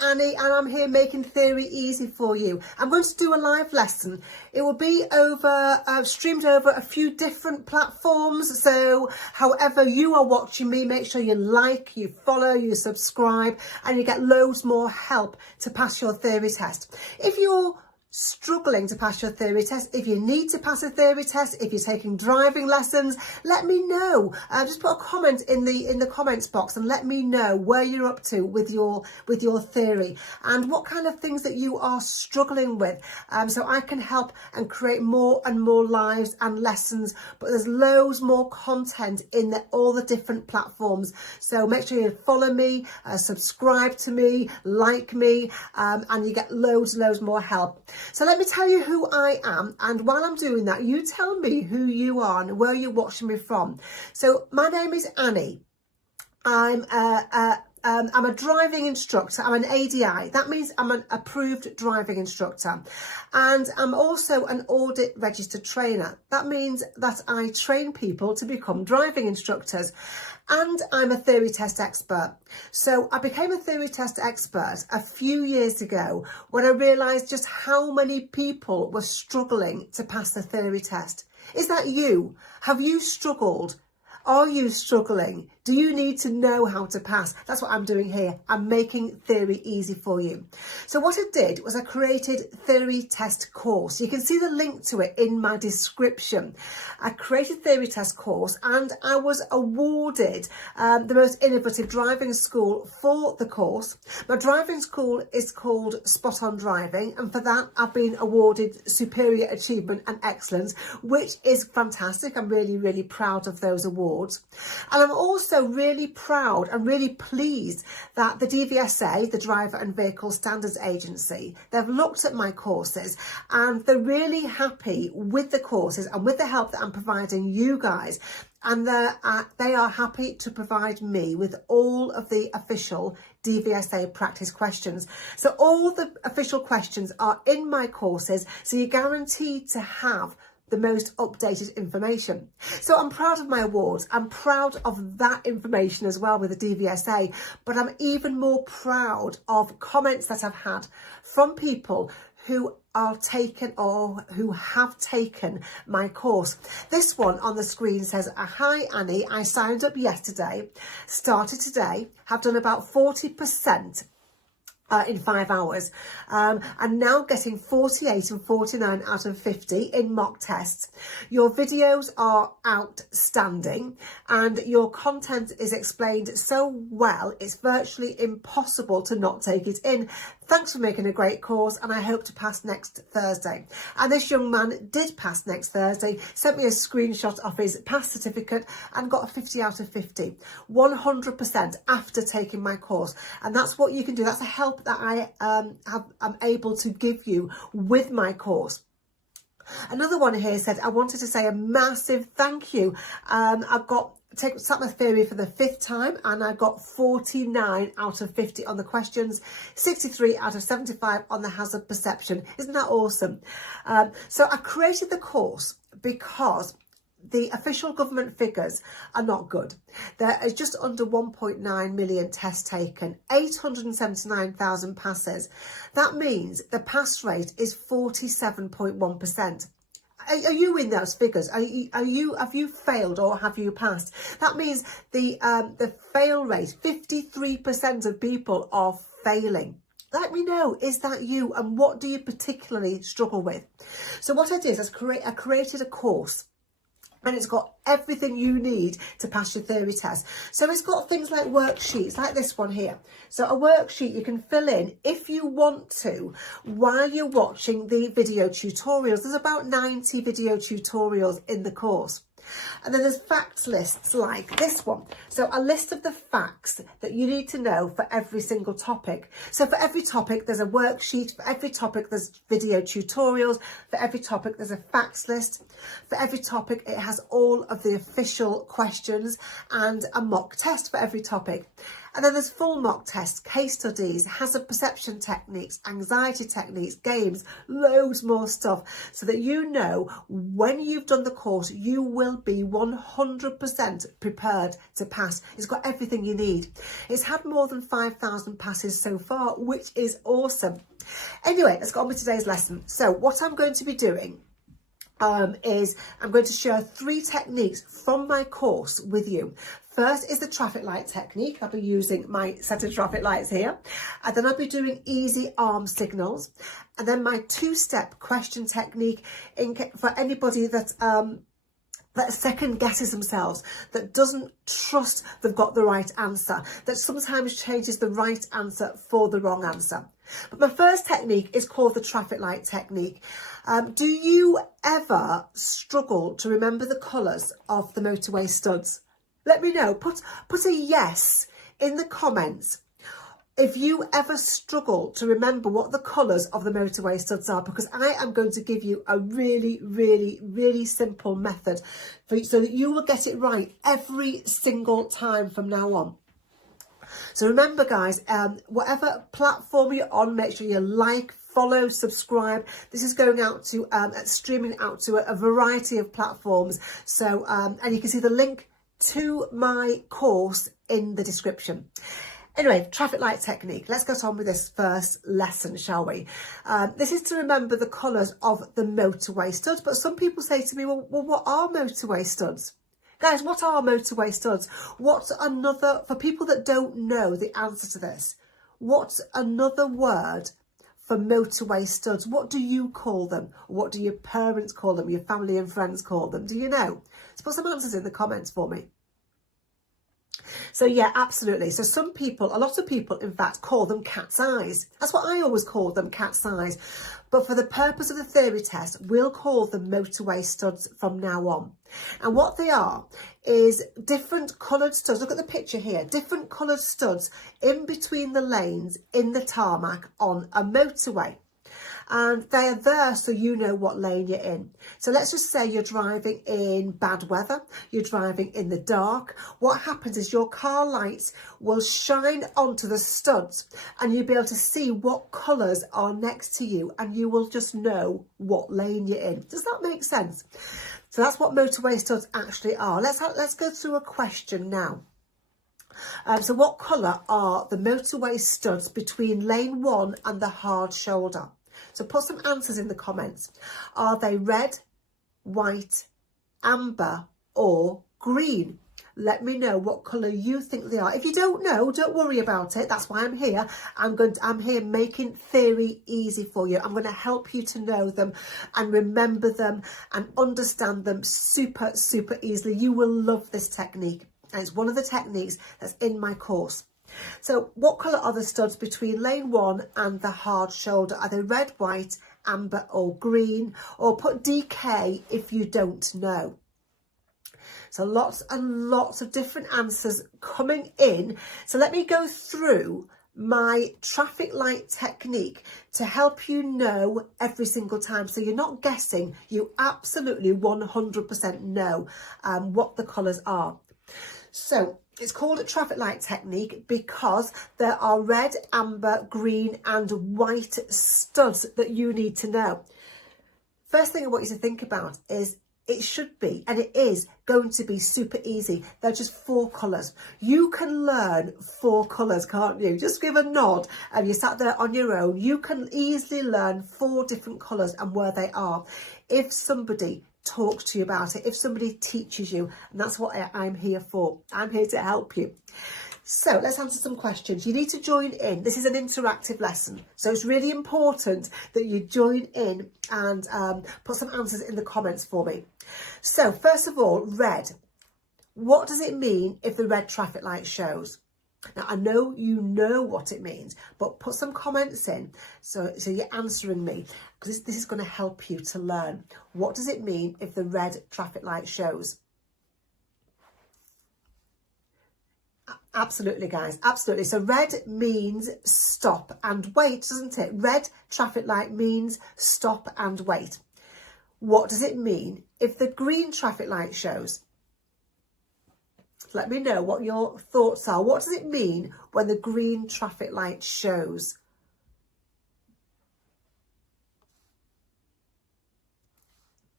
Annie, and I'm here making theory easy for you. I'm going to do a live lesson. It will be streamed over a few different platforms, so however you are watching me, make sure you like, you follow, you subscribe, and you get loads more help to pass your theory test. If you're struggling to pass your theory test, if you need to pass a theory test, if you're taking driving lessons, let me know. Just put a comment in the comments box and let me know where you're up to with your theory and what kind of things that you are struggling with, so I can help and create more and more lives and lessons. But there's loads more content in all the different platforms, so make sure you follow me, subscribe to me, like me, and you get loads more help. So let me tell you who I am, and while I'm doing that, you tell me who you are and where you're watching me from. So my name is Annie. I'm a driving instructor. I'm an ADI. That means I'm an approved driving instructor. And I'm also an audit registered trainer. That means that I train people to become driving instructors. And I'm a theory test expert. So I became a theory test expert a few years ago when I realised just how many people were struggling to pass the theory test. Is that you? Have you struggled? Are you struggling? Do you need to know how to pass? That's what I'm doing here. I'm making theory easy for you. So what I did was I created theory test course. You can see the link to it in my description. I created theory test course and I was awarded the most innovative driving school for the course. My driving school is called Spot On Driving, and for that I've been awarded Superior Achievement and Excellence, which is fantastic. I'm really proud of those awards. And I'm also really proud and really pleased that the DVSA, the Driver and Vehicle Standards Agency, they've looked at my courses and they're really happy with the courses and with the help that I'm providing you guys. And they are happy to provide me with all of the official DVSA practice questions. So all the official questions are in my courses, so you're guaranteed to have the most updated information. So I'm proud of my awards. I'm proud of that information as well with the DVSA, but I'm even more proud of comments that I've had from people who are taken or who have taken my course. This one on the screen says, "Hi Annie, I signed up yesterday, started today, have done about 40% in 5 hours. I'm now getting 48 and 49 out of 50 in mock tests. Your videos are outstanding and your content is explained so well, it's virtually impossible to not take it in. Thanks for making a great course and I hope to pass next Thursday." And this young man did pass next Thursday, sent me a screenshot of his pass certificate and got a 50 out of 50, 100% after taking my course. And that's what you can do. That's a help that I'm able to give you with my course. Another one here said, "I wanted to say a massive thank you. I've sat my theory for the 5th time and I got 49 out of 50 on the questions, 63 out of 75 on the hazard perception." Isn't that awesome? So I created the course because the official government figures are not good. There is just under 1.9 million tests taken, 879,000 passes. That means the pass rate is 47.1%. Are you in those figures? Have you failed or have you passed? That means the fail rate, 53% of people are failing. Let me know, is that you, and what do you particularly struggle with? So what I did is I created a course. And it's got everything you need to pass your theory test. So it's got things like worksheets, like this one here. So a worksheet you can fill in if you want to while you're watching the video tutorials. There's about 90 video tutorials in the course. And then there's facts lists like this one. So a list of the facts that you need to know for every single topic. So for every topic, there's a worksheet. For every topic, there's video tutorials. For every topic, there's a facts list. For every topic, it has all of the official questions and a mock test for every topic. And then there's full mock tests, case studies, hazard perception techniques, anxiety techniques, games, loads more stuff, so that you know when you've done the course, you will be 100% prepared to pass. It's got everything you need. It's had more than 5,000 passes so far, which is awesome. Anyway, let's get on with today's lesson. So what I'm going to be doing is I'm going to share 3 techniques from my course with you. First is the traffic light technique. I'll be using my set of traffic lights here. And then I'll be doing easy arm signals. And then my 2-step question technique for anybody that second guesses themselves, that doesn't trust they've got the right answer, that sometimes changes the right answer for the wrong answer. But my first technique is called the traffic light technique. Do you ever struggle to remember the colours of the Motorway Studs? Let me know. Put a yes in the comments if you ever struggle to remember what the colours of the Motorway Studs are, because I am going to give you a really, really, really simple method so that you will get it right every single time from now on. So remember, guys, whatever platform you're on, make sure you like, follow, subscribe. This is going out to streaming out to a variety of platforms. So and you can see the link to my course in the description. Anyway, traffic light technique. Let's get on with this first lesson, shall we? This is to remember the colours of the Motorway Studs. But some people say to me, well, what are Motorway Studs? Guys, what are Motorway Studs? What's another, for people that don't know the answer to this, what's another word for Motorway Studs? What do you call them? What do your parents call them? Your family and friends call them? Do you know? So put some answers in the comments for me. So yeah, absolutely. So some people, a lot of people, in fact, call them cat's eyes. That's what I always called them, cat's eyes. But for the purpose of the theory test, we'll call them Motorway Studs from now on. And what they are is different coloured studs. Look at the picture here. Different coloured studs in between the lanes in the tarmac on a motorway. And they are there so you know what lane you're in. So let's just say you're driving in bad weather, you're driving in the dark. What happens is your car lights will shine onto the studs and you'll be able to see what colours are next to you, and you will just know what lane you're in. Does that make sense? So that's what Motorway Studs actually are. Let's go through a question now. So what colour are the Motorway Studs between lane 1 and the hard shoulder? So put some answers in the comments. Are they red, white, amber or green? Let me know what colour you think they are. If you don't know, don't worry about it. That's why I'm here. I'm here making theory easy for you. I'm going to help you to know them and remember them and understand them super, super easily. You will love this technique. And it's one of the techniques that's in my course. So what colour are the studs between lane 1 and the hard shoulder? Are they red, white, amber or green? Or put DK if you don't know. So lots and lots of different answers coming in. So let me go through my traffic light technique to help you know every single time. So you're not guessing, you absolutely 100% know what the colours are. So it's called a traffic light technique because there are red, amber, green and white studs that you need to know. First thing I want you to think about is it should be, and it is going to be super easy. They're just 4 colours. You can learn 4 colours, can't you? Just give a nod and you sat there on your own. You can easily learn 4 different colours and where they are. If somebody talks to you about it, if somebody teaches you, and that's what I'm here for. I'm here to help you. So let's answer some questions. You need to join in. This is an interactive lesson, so it's really important that you join in and put some answers in the comments for me. So first of all, red. What does it mean if the red traffic light shows? Now, I know you know what it means, but put some comments in so you're answering me, because this is going to help you to learn. What does it mean if the red traffic light shows? Absolutely, guys, absolutely. So red means stop and wait, doesn't it? Red traffic light means stop and wait. What does it mean if the green traffic light shows? Let me know what your thoughts are. What does it mean when the green traffic light shows?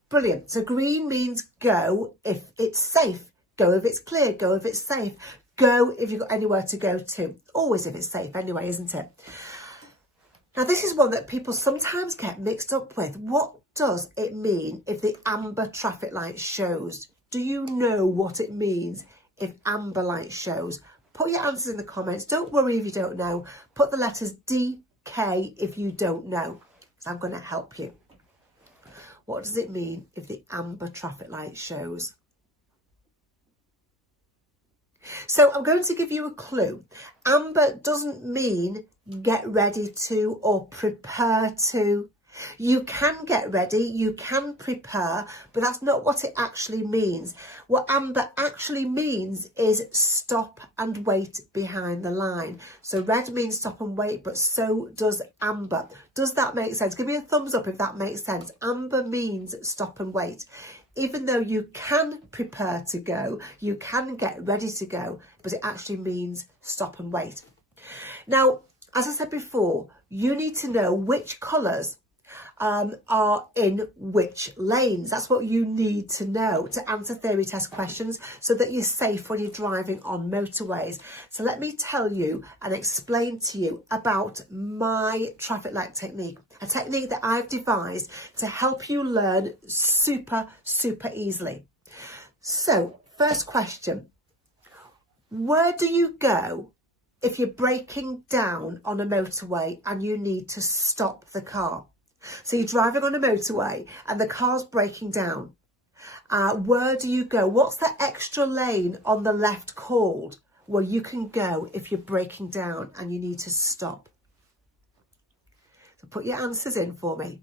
Brilliant. So green means go if it's safe. Go if it's clear. Go if it's safe. Go if you've got anywhere to go to. Always if it's safe anyway, isn't it? Now, this is one that people sometimes get mixed up with. What does it mean if the amber traffic light shows? Do you know what it means if amber light shows? Put your answers in the comments. Don't worry if you don't know. Put the letters DK if you don't know, because I'm going to help you. What does it mean if the amber traffic light shows? So I'm going to give you a clue. Amber doesn't mean get ready to or prepare to. You can get ready, you can prepare, but that's not what it actually means. What amber actually means is stop and wait behind the line. So red means stop and wait, but so does amber. Does that make sense? Give me a thumbs up if that makes sense. Amber means stop and wait. Even though you can prepare to go, you can get ready to go, but it actually means stop and wait. Now, as I said before, you need to know which colours are in which lanes. That's what you need to know to answer theory test questions so that you're safe when you're driving on motorways. So let me tell you and explain to you about my traffic light technique, a technique that I've devised to help you learn super easily. So first question, where do you go if you're braking down on a motorway and you need to stop the car? So you're driving on a motorway and the car's braking down. Where do you go? What's the extra lane on the left called where you can go if you're braking down and you need to stop? So put your answers in for me.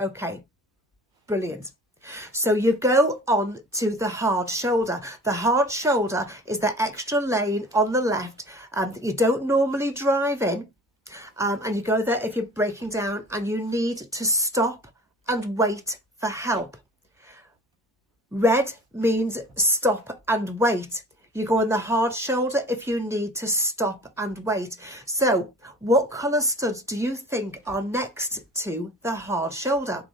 Okay, brilliant. So you go on to the hard shoulder. The hard shoulder is the extra lane on the left that you don't normally drive in. And you go there if you're braking down and you need to stop and wait for help. Red means stop and wait. You go on the hard shoulder if you need to stop and wait. So what colour studs do you think are next to the hard shoulder?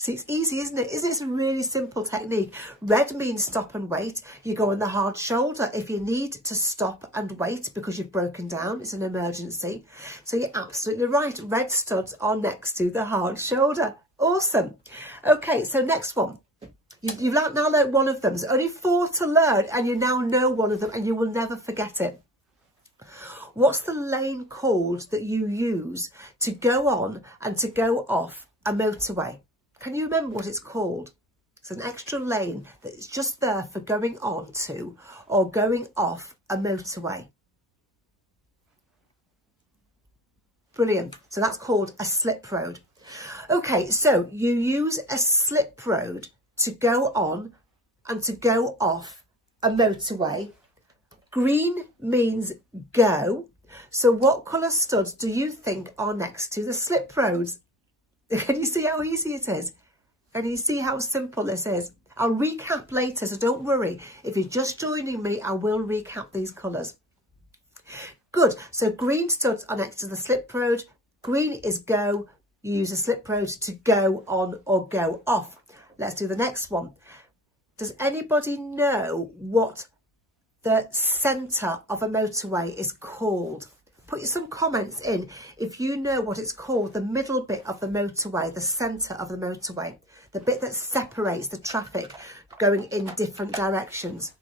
See, it's easy, isn't it? Isn't it? It's a really simple technique. Red means stop and wait. You go on the hard shoulder if you need to stop and wait because you've broken down. It's an emergency. So you're absolutely right. Red studs are next to the hard shoulder. Awesome. Okay, so next one. You've now learned one of them. There's only 4 to learn and you now know one of them and you will never forget it. What's the lane called that you use to go on and to go off a motorway? Can you remember what it's called? It's an extra lane that's just there for going on to or going off a motorway. Brilliant. So that's called a slip road. Okay, so you use a slip road to go on and to go off a motorway. Green means go. So what colour studs do you think are next to the slip roads? Can you see how easy it is? Can you see how simple this is? I'll recap later, so don't worry. If you're just joining me, I will recap these colours. Good. So green studs are next to the slip road. Green is go. You use a slip road to go on or go off. Let's do the next one. Does anybody know what the centre of a motorway is called? Put some comments in if you know what it's called, the middle bit of the motorway, the centre of the motorway, the bit that separates the traffic going in different directions.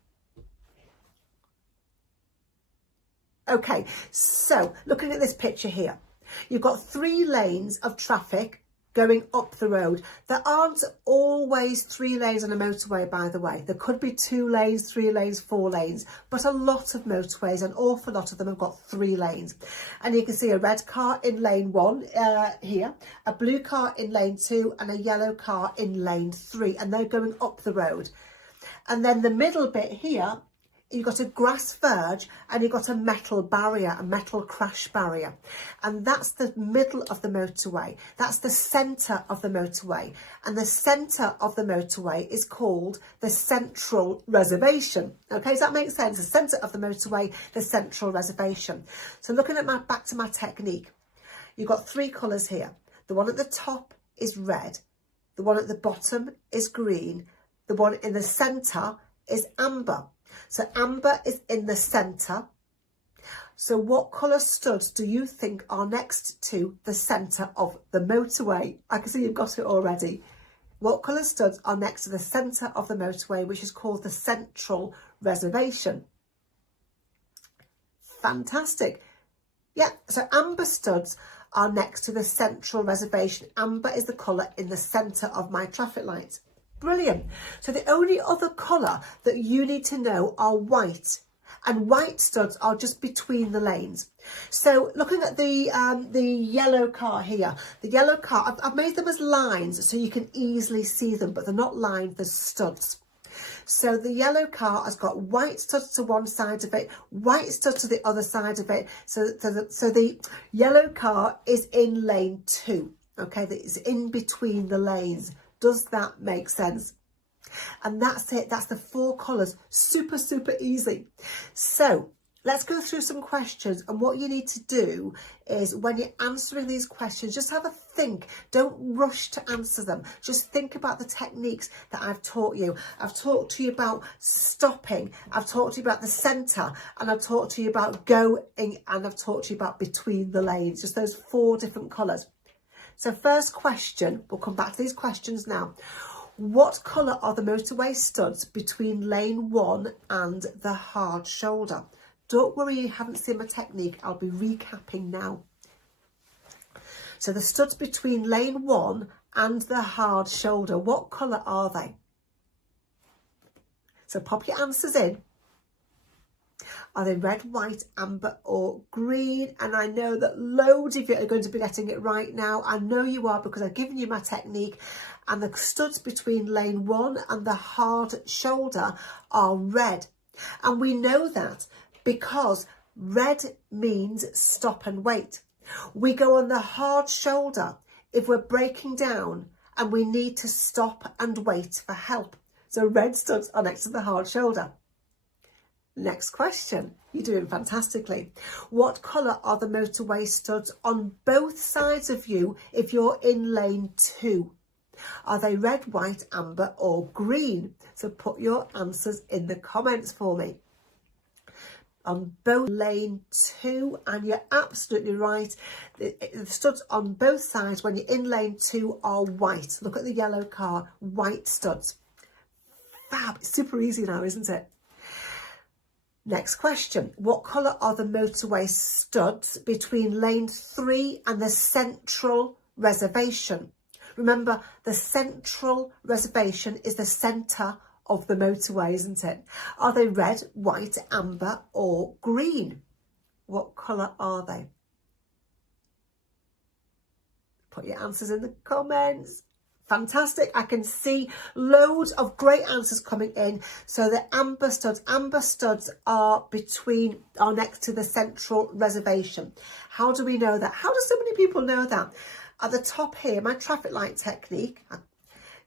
Okay, so looking at this picture here, you've got 3 lanes of traffic going up the road. There aren't always 3 lanes on a motorway, by the way. There could be 2 lanes, 3 lanes, 4 lanes, but a lot of motorways, an awful lot of them have got 3 lanes. And you can see a red car in lane 1 here, a blue car in lane 2 and a yellow car in lane 3, and they're going up the road. And then the middle bit here you've got a grass verge and you've got a metal barrier, a metal crash barrier. And that's the middle of the motorway. That's the centre of the motorway. And the centre of the motorway is called the central reservation. Okay, does that make sense? The centre of the motorway, the central reservation. So looking at back to my technique, you've got three colours here. The one at the top is red. The one at the bottom is green. The one in the centre is amber. So amber is in the centre. So what colour studs do you think are next to the centre of the motorway? I can see you've got it already. What colour studs are next to the centre of the motorway, which is called the central reservation? Fantastic. Yeah, so amber studs are next to the central reservation. Amber is the colour in the centre of my traffic light. Brilliant. So the only other colour that you need to know are white, and white studs are just between the lanes. So looking at the yellow car here, the yellow car, I've made them as lines so you can easily see them, but they're not lined, they're studs. So the yellow car has got white studs to one side of it, white studs to the other side of it. So the yellow car is in lane 2. Okay, it's in between the lanes. Does that make sense? And that's it. That's the 4 colours. Super, super easy. So let's go through some questions. And what you need to do is when you're answering these questions, just have a think. Don't rush to answer them. Just think about the techniques that I've taught you. I've talked to you about stopping. I've talked to you about the centre. And I've talked to you about going. And I've talked to you about between the lanes. Just those 4 different colours. So first question, we'll come back to these questions now. What colour are the motorway studs between lane 1 and the hard shoulder? Don't worry, you haven't seen my technique. I'll be recapping now. So the studs between lane 1 and the hard shoulder, what colour are they? So pop your answers in. Are they red, white, amber or green? And I know that loads of you are going to be getting it right now. I know you are, because I've given you my technique. And the studs between lane 1 and the hard shoulder are red. And we know that because red means stop and wait. We go on the hard shoulder if we're breaking down and we need to stop and wait for help. So red studs are next to the hard shoulder. Next question. You're doing fantastically. What colour are the motorway studs on both sides of you if you're in lane 2? Are they red, white, amber or green? So put your answers in the comments for me. On both lane 2, and you're absolutely right. The studs on both sides when you're in lane 2 are white. Look at the yellow car, white studs. Fab. It's super easy now, isn't it? Next question. What colour are the motorway studs between lane 3 and the central reservation? Remember, the central reservation is the centre of the motorway, isn't it? Are they red, white, amber or green? What colour are they? Put your answers in the comments. Fantastic. I can see loads of great answers coming in. So the amber studs are next to the central reservation. How do we know that? How do so many people know that? At the top here, my traffic light technique,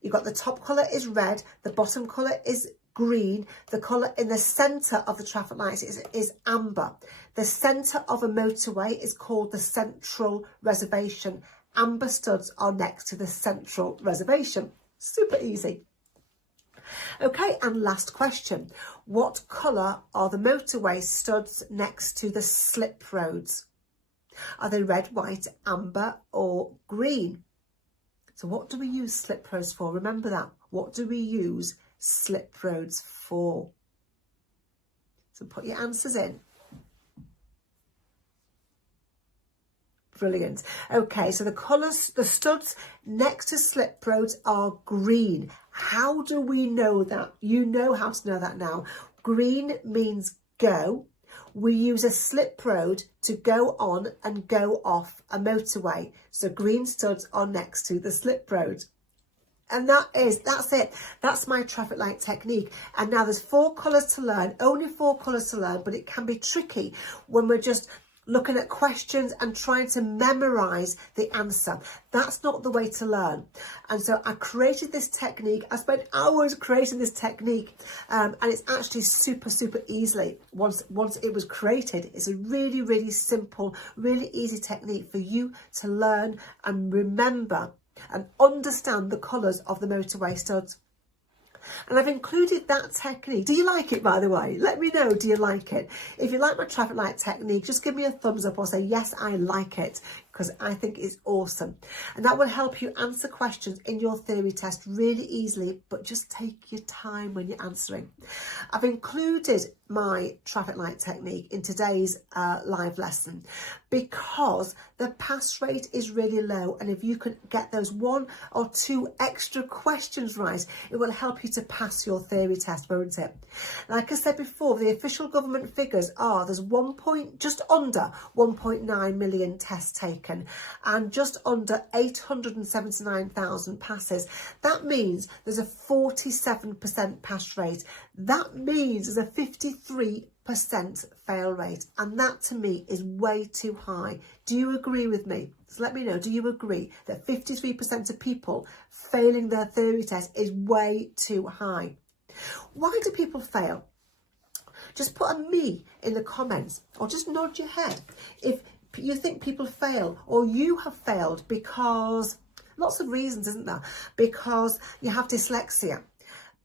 you've got the top colour is red, the bottom colour is green, the colour in the centre of the traffic lights is amber. The centre of a motorway is called the central reservation. Amber studs are next to the central reservation. Super easy. Okay, and last question. What colour are the motorway studs next to the slip roads? Are they red, white, amber or green? So what do we use slip roads for? Remember that. What do we use slip roads for? So put your answers in. Brilliant. Okay, so the colours, the studs next to slip roads are green. How do we know that? You know how to know that now. Green means go. We use a slip road to go on and go off a motorway. So green studs are next to the slip road. And that's it. That's my traffic light technique. And now there's 4 colours to learn, only 4 colours to learn, but it can be tricky when we're just looking at questions and trying to memorize the answer. That's not the way to learn. And so I created this technique. I spent hours creating this technique, and it's actually super easily once it was created. It's a really, really simple, really easy technique for you to learn and remember and understand the colours of the Motorway Studs. And I've included that technique. Do you like it, by the way? Let me know, do you like it? If you like my traffic light technique, just give me a thumbs up or say, yes, I like it, because I think it's awesome. And that will help you answer questions in your theory test really easily, but just take your time when you're answering. I've included my traffic light technique in today's live lesson because the pass rate is really low, and if you can get those 1 or 2 extra questions right, it will help you to pass your theory test, won't it? Like I said before, the official government figures are there's just under 1.9 million tests taken and just under 879,000 passes. That means there's a 47% pass rate. That means there's a 53% fail rate, and that to me is way too high. Do you agree with me? So let me know, do you agree that 53% of people failing their theory test is way too high? Why do people fail? Just put a me in the comments, or just nod your head if you think people fail or you have failed, because lots of reasons, isn't there? Because you have dyslexia,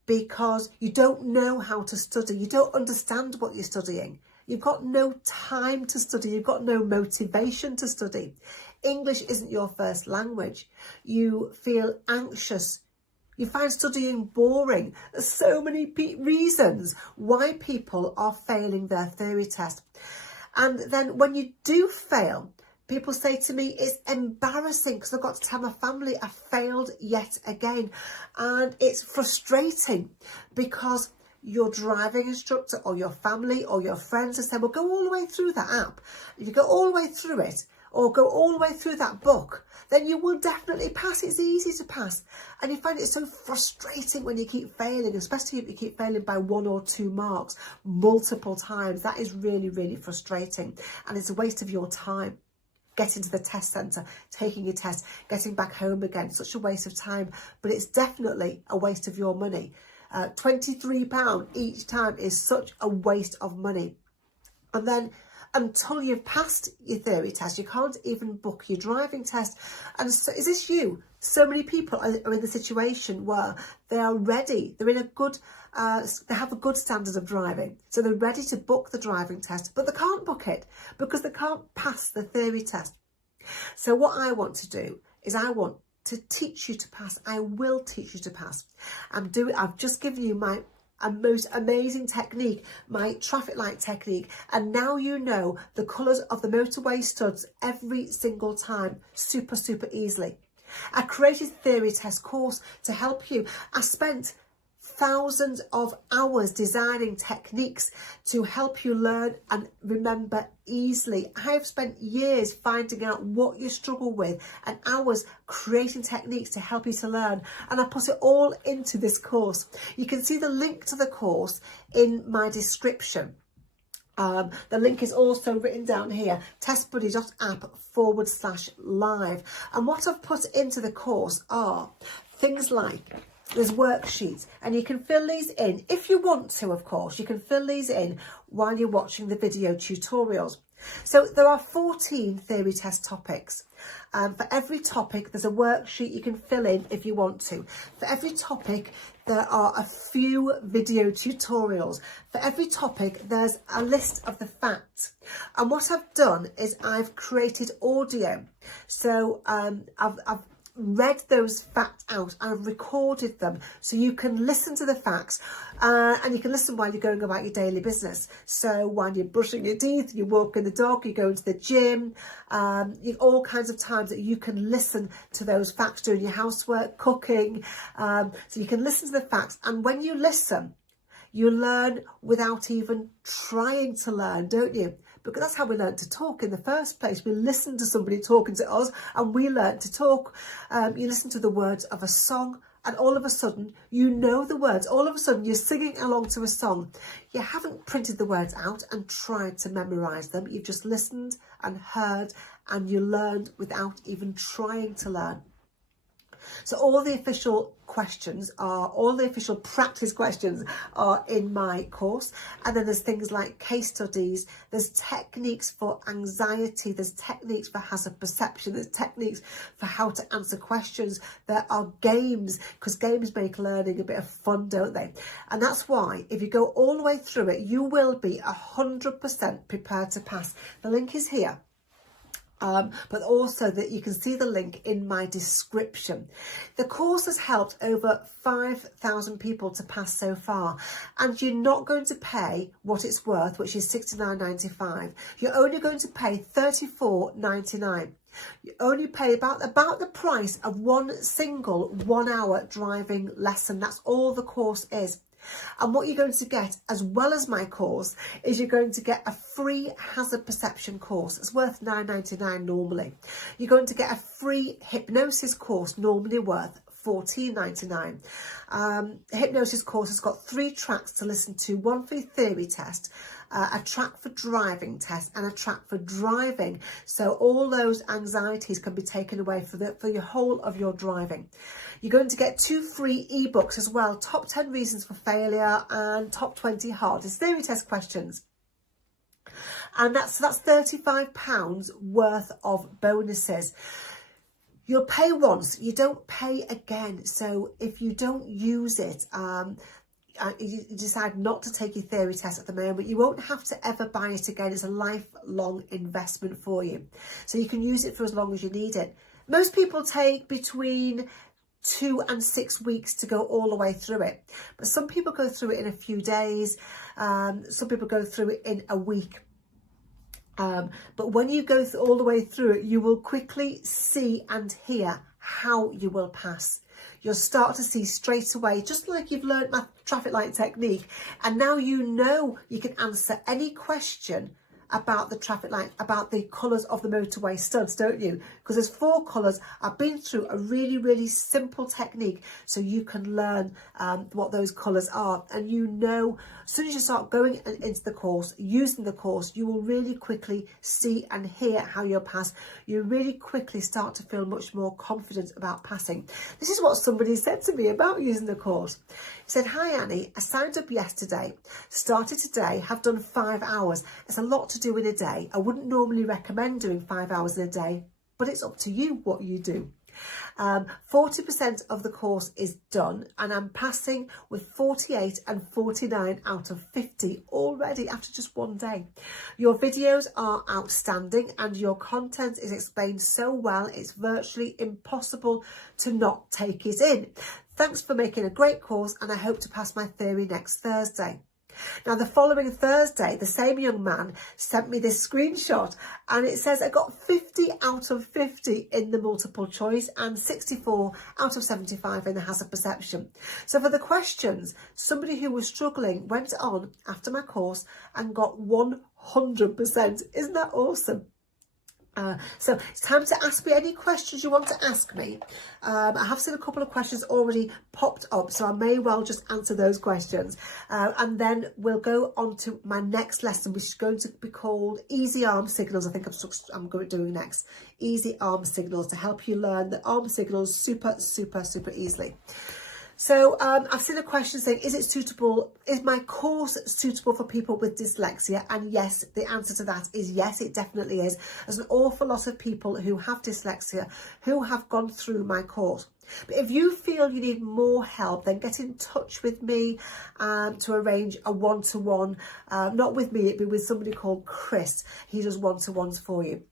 because you don't know how to study, you don't understand what you're studying, you've got no time to study, you've got no motivation to study, English isn't your first language, you feel anxious, you find studying boring. There's so many reasons why people are failing their theory test. And then when you do fail, people say to me, it's embarrassing because I've got to tell my family I failed yet again. And it's frustrating because your driving instructor or your family or your friends have said, well, go all the way through that app. If you go all the way through it, or go all the way through that book, then you will definitely pass. It's easy to pass. And you find it so frustrating when you keep failing, especially if you keep failing by 1 or 2 marks multiple times. That is really, really frustrating. And it's a waste of your time. Getting to the test centre, taking your test, getting back home again, such a waste of time. But it's definitely a waste of your money. £23 each time is such a waste of money. And then until you've passed your theory test, you can't even book your driving test. And so is this you? So many people are in the situation where they are ready. They're in a good, they have a good standard of driving. So they're ready to book the driving test, but they can't book it because they can't pass the theory test. So what I want to do is I want to teach you to pass. I will teach you to pass. I've just given you my most amazing technique, my traffic light technique, and now you know the colours of the Motorway Studs every single time, super easily. I created a theory test course to help you. I spent thousands of hours designing techniques to help you learn and remember easily. I have spent years finding out what you struggle with and hours creating techniques to help you to learn, and I put it all into this course. You can see the link to the course in my description. The link is also written down here, testbuddy.app/live. And what I've put into the course are things like, there's worksheets, and you can fill these in if you want to, of course. You can fill these in while you're watching the video tutorials. So there are 14 theory test topics. For every topic, there's a worksheet you can fill in if you want to. For every topic, there are a few video tutorials. For every topic, there's a list of the facts. And what I've done is I've created audio. So I've read those facts out, I've recorded them so you can listen to the facts, and you can listen while you're going about your daily business. So while you're brushing your teeth, you're walking the dog, you're going to the gym, all kinds of times that you can listen to those facts, doing your housework, cooking, so you can listen to the facts. And when you listen, you learn without even trying to learn, don't you? Because that's how we learn to talk in the first place. We listen to somebody talking to us and we learn to talk. You listen to the words of a song, and all of a sudden you know the words. All of a sudden you're singing along to a song. You haven't printed the words out and tried to memorise them. You've just listened and heard, and you learned without even trying to learn. So all the official practice questions are in my course. And then there's things like case studies, there's techniques for anxiety, there's techniques for hazard perception, there's techniques for how to answer questions. There are games, because games make learning a bit of fun, don't they? And that's why if you go all the way through it, you will be 100% prepared to pass. The link is here. But also that you can see the link in my description. The course has helped over 5,000 people to pass so far, and you're not going to pay what it's worth, which is $69.95. You're only going to pay $34.99. You only pay about the price of one single 1 hour driving lesson. That's all the course is. And what you're going to get, as well as my course, is you're going to get a free hazard perception course. It's worth $9.99 normally. You're going to get a free hypnosis course, normally worth $14.99. The hypnosis course has got 3 tracks to listen to, one for your theory test, a track for driving test, and a track for driving. So all those anxieties can be taken away for your whole of your driving. You're going to get 2 free ebooks as well, Top 10 Reasons for Failure and Top 20 Hardest Theory Test Questions. And that's £35 worth of bonuses. You'll pay once, you don't pay again. So if you don't use it, you decide not to take your theory test at the moment, you won't have to ever buy it again. It's a lifelong investment for you. So you can use it for as long as you need it. Most people take between 2 and 6 weeks to go all the way through it. But some people go through it in a few days. Some people go through it in a week. But when you go all the way through it, you will quickly see and hear how you will pass. You'll start to see straight away, just like you've learned my traffic light technique, and now you know you can answer any question about the traffic light, about the colours of the motorway studs, don't you? Because there's 4 colours. I've been through a really, really simple technique so you can learn what those colours are. And you know, as soon as you start going into the course, using the course, you will really quickly see and hear how you'll pass. You really quickly start to feel much more confident about passing. This is what somebody said to me about using the course. He said, "Hi Annie, I signed up yesterday, started today, have done 5 hours. It's a lot to do in a day. I wouldn't normally recommend doing 5 hours in a day, but it's up to you what you do. 40% of the course is done, and I'm passing with 48 and 49 out of 50 already after just 1 day. Your videos are outstanding and your content is explained so well it's virtually impossible to not take it in. Thanks for making a great course, and I hope to pass my theory next Thursday." Now, the following Thursday, the same young man sent me this screenshot, and it says I got 50 out of 50 in the multiple choice and 64 out of 75 in the hazard perception. So for the questions, somebody who was struggling went on after my course and got 100%. Isn't that awesome? So it's time to ask me any questions you want to ask me. I have seen a couple of questions already popped up, so I may well just answer those questions. And then we'll go on to my next lesson, which is going to be called Easy Arm Signals. I think I'm going to do next. Easy Arm Signals, to help you learn the arm signals super easily. So I've seen a question saying, is my course suitable for people with dyslexia? And yes, the answer to that is yes, it definitely is. There's an awful lot of people who have dyslexia who have gone through my course. But if you feel you need more help, then get in touch with me to arrange a one-to-one. Not with me, it'd be with somebody called Chris. He does one-to-ones for you.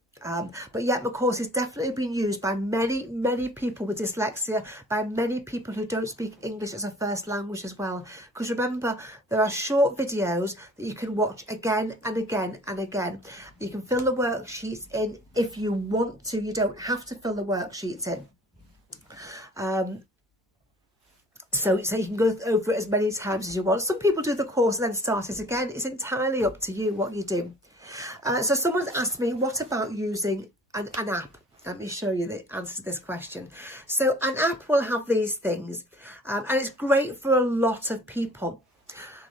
But yet my course is definitely being used by many people with dyslexia, by many people who don't speak English as a first language as well. Because remember, there are short videos that you can watch again and again and again. You can fill the worksheets in if you want to. You don't have to fill the worksheets in. So you can go over it as many times as you want. Some people do the course and then start it again. It's entirely up to you what you do. So someone's asked me, what about using an app? Let me show you the answer to this question. So an app will have these things, and it's great for a lot of people.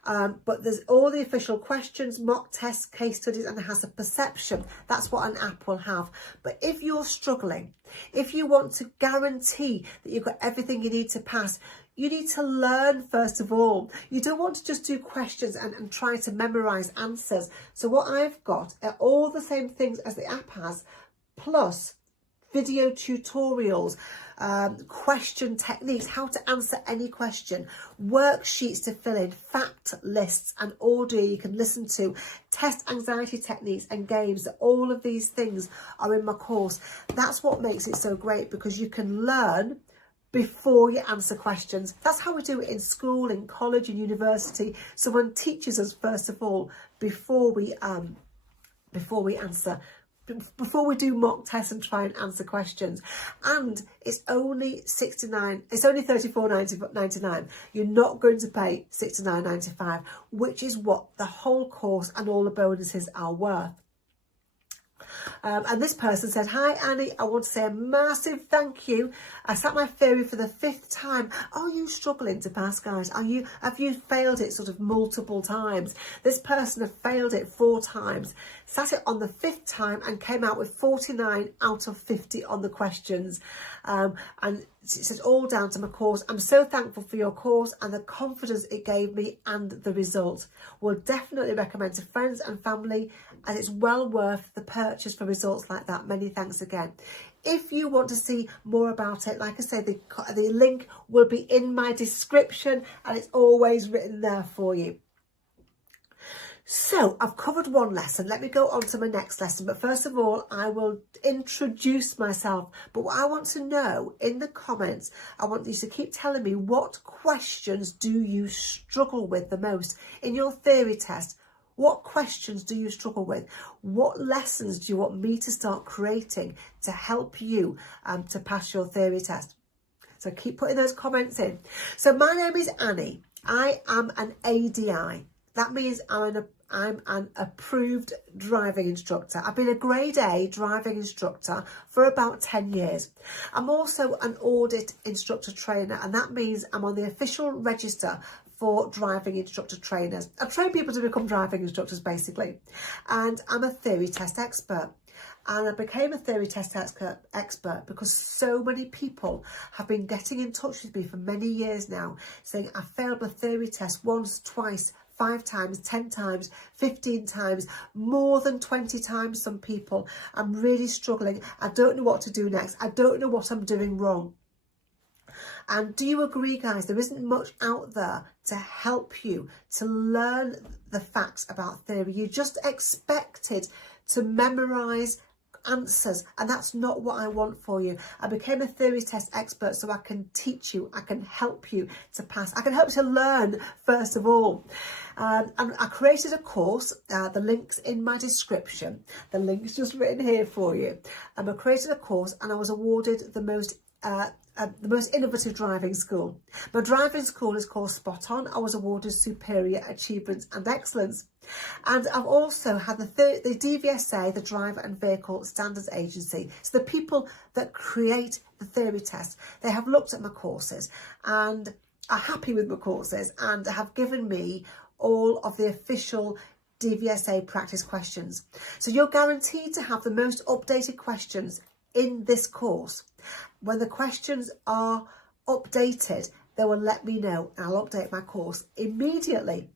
But there's all the official questions, mock tests, case studies, and it has a perception. That's what an app will have. But if you're struggling, if you want to guarantee that you've got everything you need to pass, you need to learn first of all. You don't want to just do questions and try to memorize answers. So what I've got are all the same things as the app has, plus video tutorials, question techniques, how to answer any question, worksheets to fill in, fact lists and audio you can listen to, test anxiety techniques and games. All of these things are in my course. That's what makes it so great, because you can learn before you answer questions. That's how we do it in school, in college, in university. Someone teaches us first of all before we do mock tests and try and answer questions. And it's only $34.99. You're not going to pay $69.95, which is what the whole course and all the bonuses are worth. And this person said, "Hi Annie, I want to say a massive thank you. I sat my theory for the 5th time. Are you struggling to pass, guys? Have you failed it sort of multiple times?" This person had failed it 4 times, sat it on the 5th time and came out with 49 out of 50 on the questions. And it's all down to my course. I'm so thankful for your course and the confidence it gave me and the result. Will definitely recommend to friends and family, and it's well worth the purchase for results like that. Many thanks again. If you want to see more about it, like I say, the link will be in my description and it's always written there for you. So I've covered one lesson. Let me go on to my next lesson. But first of all, I will introduce myself. But what I want to know in the comments, I want you to keep telling me, what questions do you struggle with the most in your theory test? What questions do you struggle with? What lessons do you want me to start creating to help you to pass your theory test? So keep putting those comments in. So my name is Annie. I am an ADI. That means I'm an approved driving instructor. I've been a grade A driving instructor for about 10 years. I'm also an audit instructor trainer, and that means I'm on the official register for driving instructor trainers. I train people to become driving instructors basically. And I'm a theory test expert. And I became a theory test expert because so many people have been getting in touch with me for many years now, saying I failed my theory test once, twice, 5 times, 10 times, 15 times, more than 20 times some people. I'm really struggling. I don't know what to do next. I don't know what I'm doing wrong. And do you agree, guys? There isn't much out there to help you to learn the facts about theory. You're just expected to memorise answers, and that's not what I want for you. I became a theory test expert so I can teach you, I can help you to pass, I can help you to learn first of all. And I created a course, the link's in my description, the link's just written here for you. I created a course and I was awarded the most innovative driving school. My driving school is called Spot On. I was awarded Superior Achievement and Excellence. And I've also had the DVSA, the Driver and Vehicle Standards Agency. So the people that create the theory test, they have looked at my courses and are happy with my courses and have given me all of the official DVSA practice questions. So you're guaranteed to have the most updated questions in this course. When the questions are updated, they will let me know and I'll update my course immediately.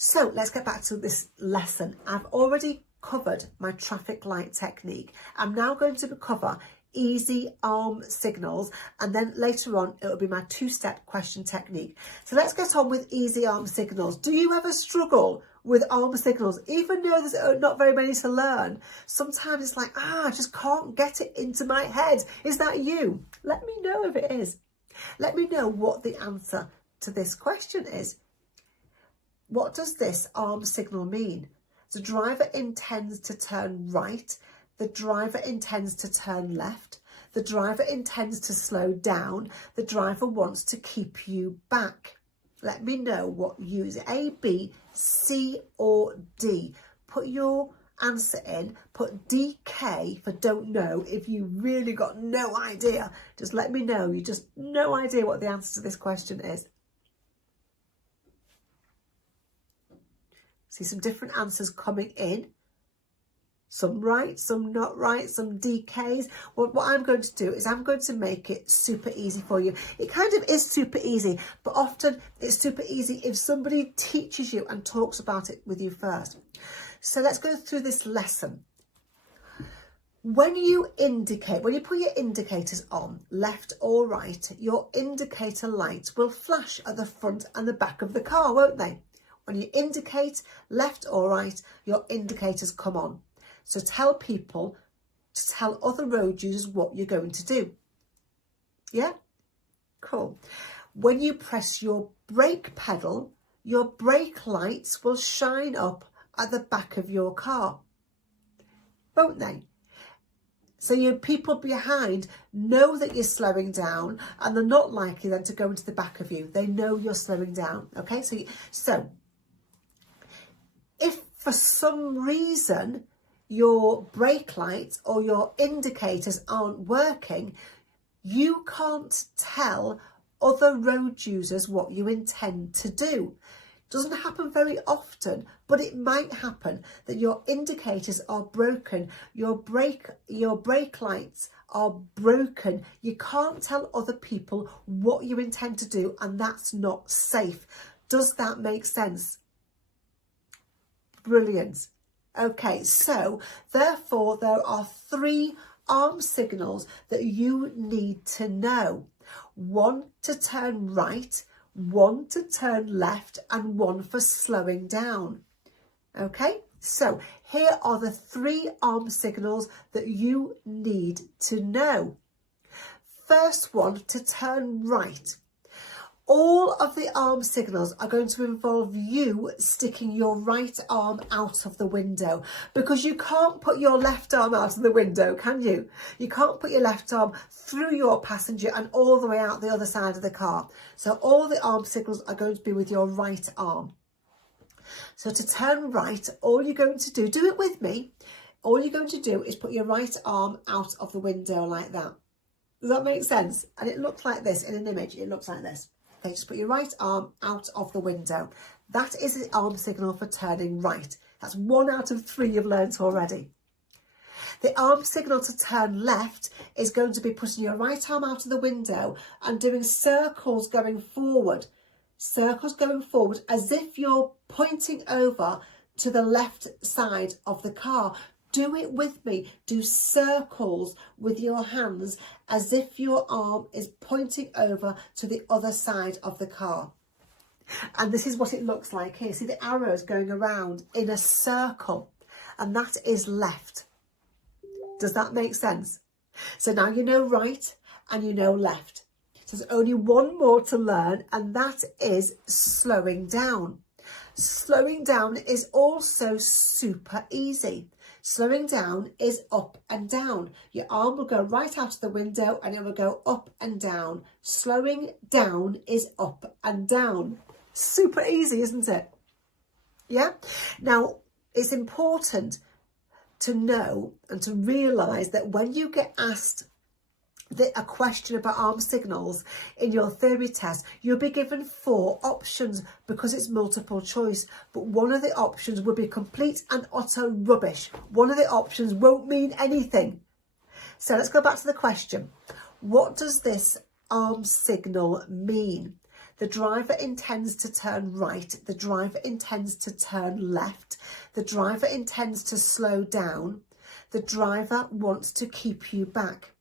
So let's get back to this lesson. I've already covered my traffic light technique. I'm now going to cover easy arm signals, and then later on it will be my 2-step question technique. So let's get on with easy arm signals. Do you ever struggle with arm signals, even though there's not very many to learn? Sometimes it's like, I just can't get it into my head. Is that you? Let me know if it is. Let me know what the answer to this question is. What does this arm signal mean? The driver intends to turn right. The driver intends to turn left. The driver intends to slow down. The driver wants to keep you back. Let me know what you use, A, B, C or D. Put your answer in, put DK for don't know. If you really got no idea, just let me know. You just no idea what the answer to this question is. See some different answers coming in. Some right, some not right, some DKs. Well, what I'm going to do is I'm going to make it super easy for you. It kind of is super easy, but often it's super easy if somebody teaches you and talks about it with you first. So let's go through this lesson. When you put your indicators on, left or right, your indicator lights will flash at the front and the back of the car, won't they? When you indicate left or right, your indicators come on. So tell people to tell other road users what you're going to do. Yeah? Cool. When you press your brake pedal, your brake lights will shine up at the back of your car, won't they? So your people behind know that you're slowing down, and they're not likely then to go into the back of you. They know you're slowing down. Okay, so if for some reason your brake lights or your indicators aren't working, you can't tell other road users what you intend to do. Doesn't happen very often, but it might happen that your indicators are broken, your brake lights are broken. You can't tell other people what you intend to do, and that's not safe. Does that make sense? Brilliant. Okay, so therefore there are 3 arm signals that you need to know. 1 to turn right, 1 to turn left, and 1 for slowing down. Okay, so here are the 3 arm signals that you need to know. First one, to turn right. All of the arm signals are going to involve you sticking your right arm out of the window, because you can't put your left arm out of the window, can you? You can't put your left arm through your passenger and all the way out the other side of the car. So all the arm signals are going to be with your right arm. So to turn right, all you're going to do it with me, all you're going to do is put your right arm out of the window like that. Does that make sense? And it looks like this in an image. It looks like this. Okay, just put your right arm out of the window. That is the arm signal for turning right. That's 1 out of 3 you've learnt already. The arm signal to turn left is going to be putting your right arm out of the window and doing circles going forward. Circles going forward as if you're pointing over to the left side of the car. Do it with me. Do circles with your hands as if your arm is pointing over to the other side of the car. And this is what it looks like here. See the arrows going around in a circle, and that is left. Does that make sense? So now you know right and you know left. So there's only 1 more to learn, and that is slowing down. Slowing down is also super easy. Slowing down is up and down. Your arm will go right out of the window and it will go up and down. Slowing down is up and down. Super easy, isn't it? Yeah? Now, it's important to know and to realise that when you get asked a question about arm signals in your theory test, you'll be given 4 options because it's multiple choice, but one of the options will be complete and utter rubbish. One of the options won't mean anything. So let's go back to the question. What does this arm signal mean? The driver intends to turn right. The driver intends to turn left. The driver intends to slow down. The driver wants to keep you back.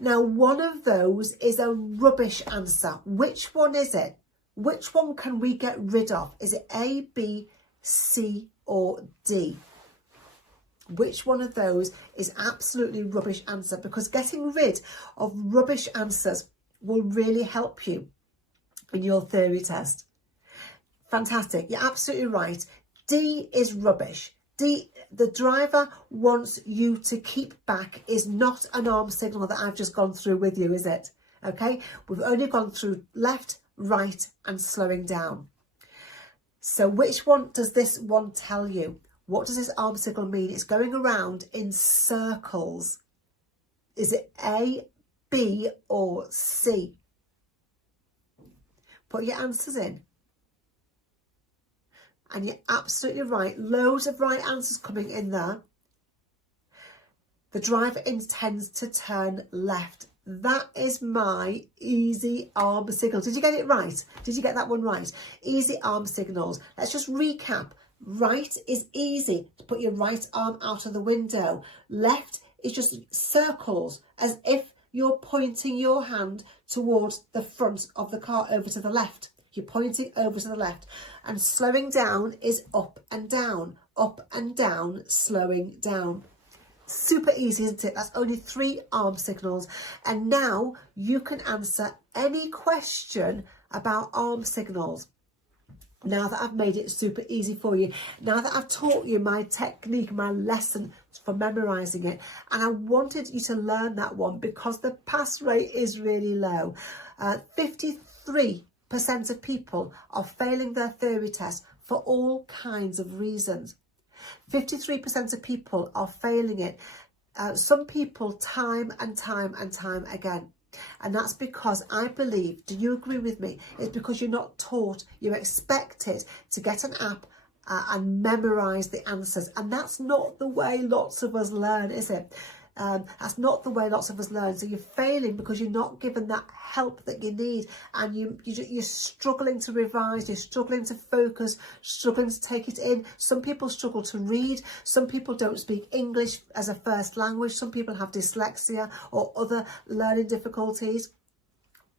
Now, one of those is a rubbish answer. Which one is it? Which one can we get rid of? Is it A, B, C, or D? Which one of those is absolutely rubbish answer? Because getting rid of rubbish answers will really help you in your theory test. Fantastic. You're absolutely right. D is rubbish. D, the driver wants you to keep back is not an arm signal that I've just gone through with you, is it? Okay, we've only gone through left, right, and slowing down. So which one does this one tell you? What does this arm signal mean? It's going around in circles. Is it A, B or C? Put your answers in. And you're absolutely right. Loads of right answers coming in there. The driver intends to turn left. That is my easy arm signal. Did you get it right? Did you get that one right? Easy arm signals. Let's just recap. Right is easy, to put your right arm out of the window. Left is just circles, as if you're pointing your hand towards the front of the car, over to the left. You're pointing over to the left. And slowing down is up and down, slowing down. Super easy, isn't it? That's only 3 arm signals. And now you can answer any question about arm signals. Now that I've made it super easy for you, now that I've taught you my technique, my lesson for memorising it, and I wanted you to learn that one because the pass rate is really low. 53% of people are failing their theory test for all kinds of reasons. 53% of people are failing it. Some people time and time again. And that's because I believe, do you agree with me? It's because you're not taught, you're expected to get an app and memorise the answers. And that's not the way lots of us learn, is it? That's not the way lots of us learn. So you're failing because you're not given that help that you need, and you're struggling to revise, you're struggling to focus, struggling to take it in. Some people struggle to read, some people don't speak English as a first language, some people have dyslexia or other learning difficulties.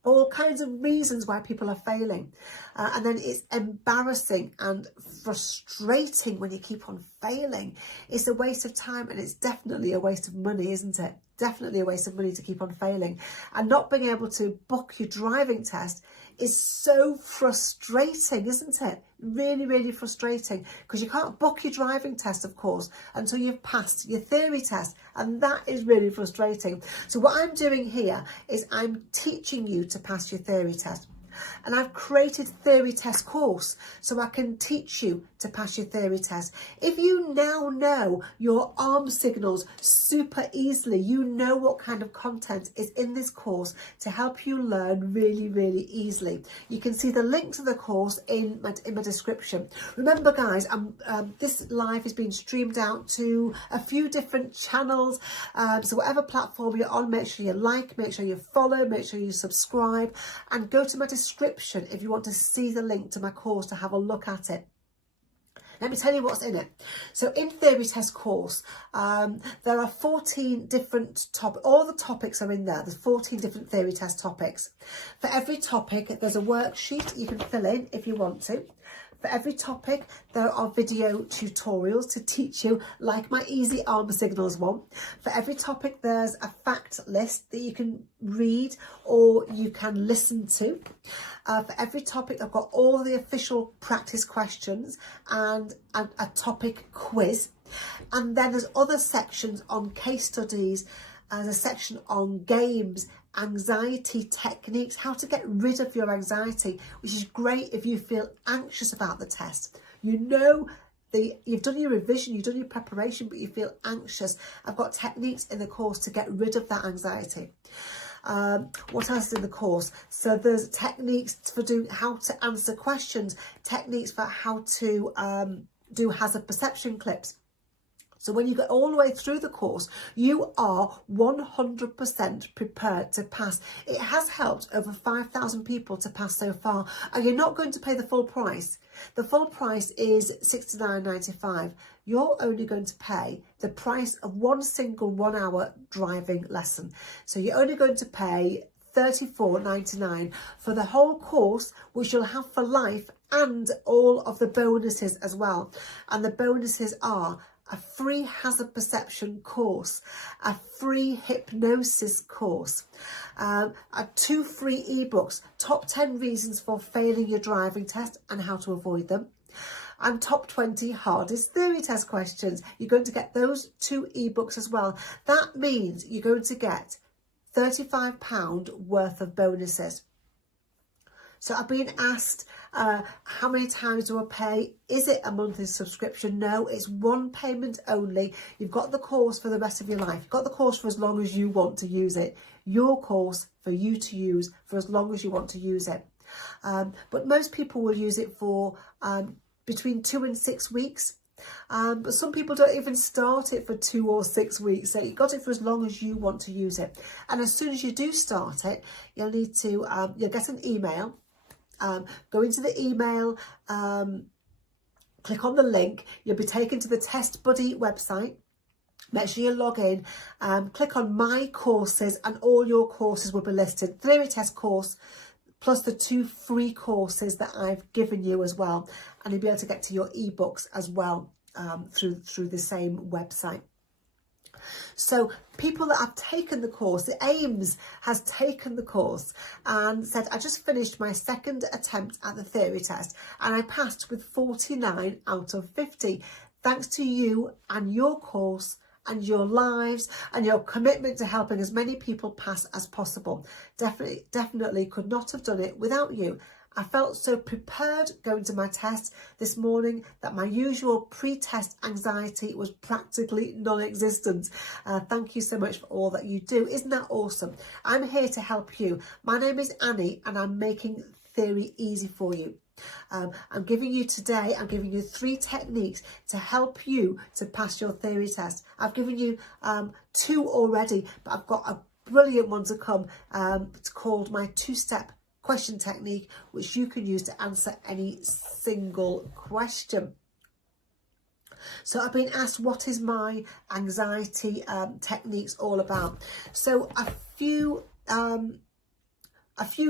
All kinds of reasons why people are failing. And then it's embarrassing and frustrating when you keep on failing. It's a waste of time, and it's definitely a waste of money, isn't it? Definitely a waste of money to keep on failing. And not being able to book your driving test is so frustrating, isn't it? Really, really frustrating, because you can't book your driving test, of course, until you've passed your theory test, and that is really frustrating. So what I'm doing here is I'm teaching you to pass your theory test. And I've created theory test course so I can teach you to pass your theory test. If you now know your arm signals super easily, you know what kind of content is in this course to help you learn really, really easily. You can see the link to the course in my description. Remember guys, this live is being streamed out to a few different channels. So whatever platform you're on, make sure you like, make sure you follow, make sure you subscribe, and go to my description if you want to see the link to my course to have a look at it. Let me tell you what's in it. So in theory test course, there are 14 different topics. All the topics are in there. There's 14 different theory test topics. For every topic, there's a worksheet you can fill in if you want to. For every topic, there are video tutorials to teach you, like my easy arm signals one. For every topic, there's a fact list that you can read or you can listen to. For every topic, I've got all the official practice questions and a topic quiz. And then there's other sections on case studies. There's a section on games, anxiety techniques, how to get rid of your anxiety, which is great if you feel anxious about the test. You know, you've done your revision, you've done your preparation, but you feel anxious. I've got techniques in the course to get rid of that anxiety. What else is in the course? So there's techniques for doing how to answer questions, techniques for how to do hazard perception clips. So when you get all the way through the course, you are 100% prepared to pass. It has helped over 5,000 people to pass so far, and you're not going to pay the full price. The full price is $69.95. You're only going to pay the price of one single 1 hour driving lesson. So you're only going to pay $34.99 for the whole course, which you'll have for life, and all of the bonuses as well. And the bonuses are a free hazard perception course, a free hypnosis course, 2 free ebooks, top 10 reasons for failing your driving test and how to avoid them, and top 20 hardest theory test questions. You're going to get those 2 ebooks as well. That means you're going to get £35 worth of bonuses. So I've been asked, how many times do I pay? Is it a monthly subscription? No, it's one payment only. You've got the course for the rest of your life. You've got the course for as long as you want to use it. Your course for you to use for as long as you want to use it. But most people will use it for between 2 and 6 weeks. But some people don't even start it for 2 or 6 weeks. So you got it for as long as you want to use it. And as soon as you do start it, you'll need to, you'll get an email. Go into the email, click on the link. You'll be taken to the Test Buddy website. Make sure you log in, click on My Courses, and all your courses will be listed. Theory test course, plus the 2 free courses that I've given you as well. And you'll be able to get to your ebooks as well through the same website. So people that have taken the course, the Ames has taken the course and said, I just finished my 2nd attempt at the theory test and I passed with 49 out of 50. Thanks to you and your course and your lives and your commitment to helping as many people pass as possible. Definitely could not have done it without you. I felt so prepared going to my test this morning that my usual pre-test anxiety was practically non-existent. Thank you so much for all that you do. Isn't that awesome? I'm here to help you. My name is Annie and I'm making theory easy for you. I'm giving you 3 techniques to help you to pass your theory test. I've given you 2 already, but I've got a brilliant one to come. It's called my 2-step question technique, which you can use to answer any single question. So I've been asked, what is my anxiety techniques all about? So a few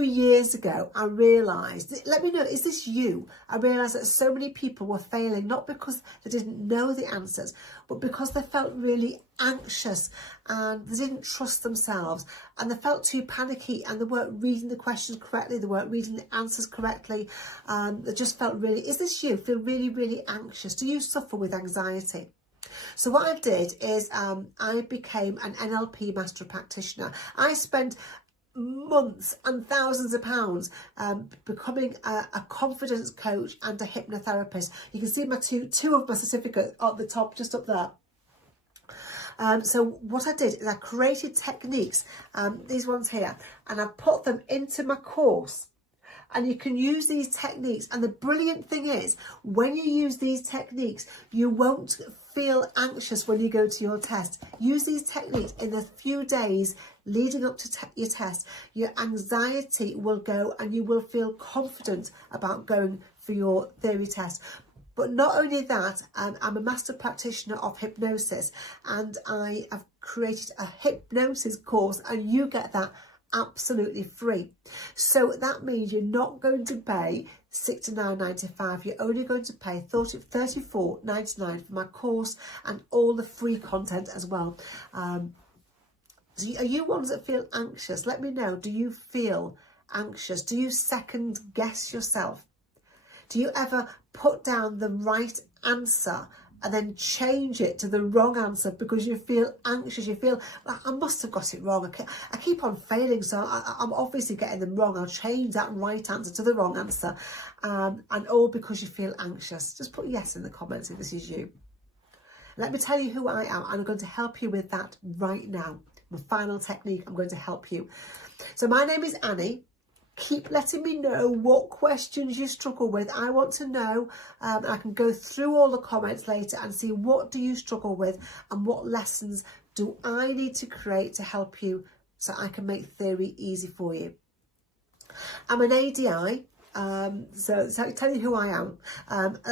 years ago, I realised, let me know, is this you? I realised that so many people were failing, not because they didn't know the answers, but because they felt really anxious and they didn't trust themselves and they felt too panicky and they weren't reading the questions correctly, they weren't reading the answers correctly. They just felt really, is this you? Feel really, really anxious? Do you suffer with anxiety? So what I did is I became an NLP master practitioner. I spent months and thousands of pounds becoming a confidence coach and a hypnotherapist. You can see my two of my certificates at the top, just up there. So what I did is I created techniques, these ones here, and I put them into my course. And you can use these techniques. And the brilliant thing is, when you use these techniques, you won't feel anxious when you go to your test. Use these techniques in the few days leading up to your test. Your anxiety will go and you will feel confident about going for your theory test. But not only that, I'm a master practitioner of hypnosis and I have created a hypnosis course, and you get that absolutely free. So that means you're not going to pay £69.95. You're only going to pay £34.99 for my course and all the free content as well. So are you ones that feel anxious? Let me know. Do you feel anxious? Do you second guess yourself? Do you ever put down the right answer and then change it to the wrong answer because you feel anxious? You feel, well, I must have got it wrong. I keep on failing, so I'm obviously getting them wrong. I'll change that right answer to the wrong answer. And all because you feel anxious. Just put yes in the comments if this is you. Let me tell you who I am. I'm going to help you with that right now. My final technique, I'm going to help you. So my name is Annie. Keep letting me know what questions you struggle with. I want to know. I can go through all the comments later and see what do you struggle with and what lessons do I need to create to help you so I can make theory easy for you. I'm an ADI. So tell you who I am.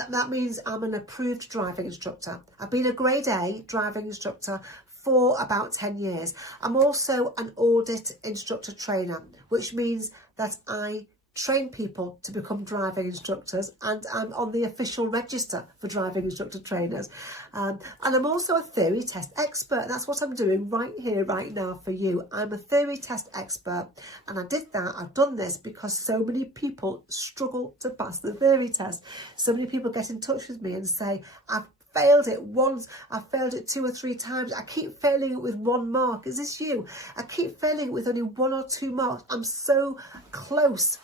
That means I'm an approved driving instructor. I've been a grade A driving instructor for about 10 years. I'm also an audit instructor trainer, which means that I train people to become driving instructors, and I'm on the official register for driving instructor trainers. And I'm also a theory test expert. That's what I'm doing right here, right now for you. I'm a theory test expert, and I've done this because so many people struggle to pass the theory test. So many people get in touch with me and say, I've failed it once, I've failed it 2 or 3 times, I keep failing it with 1 mark. Is this you? I keep failing it with only 1 or 2 marks. I'm so close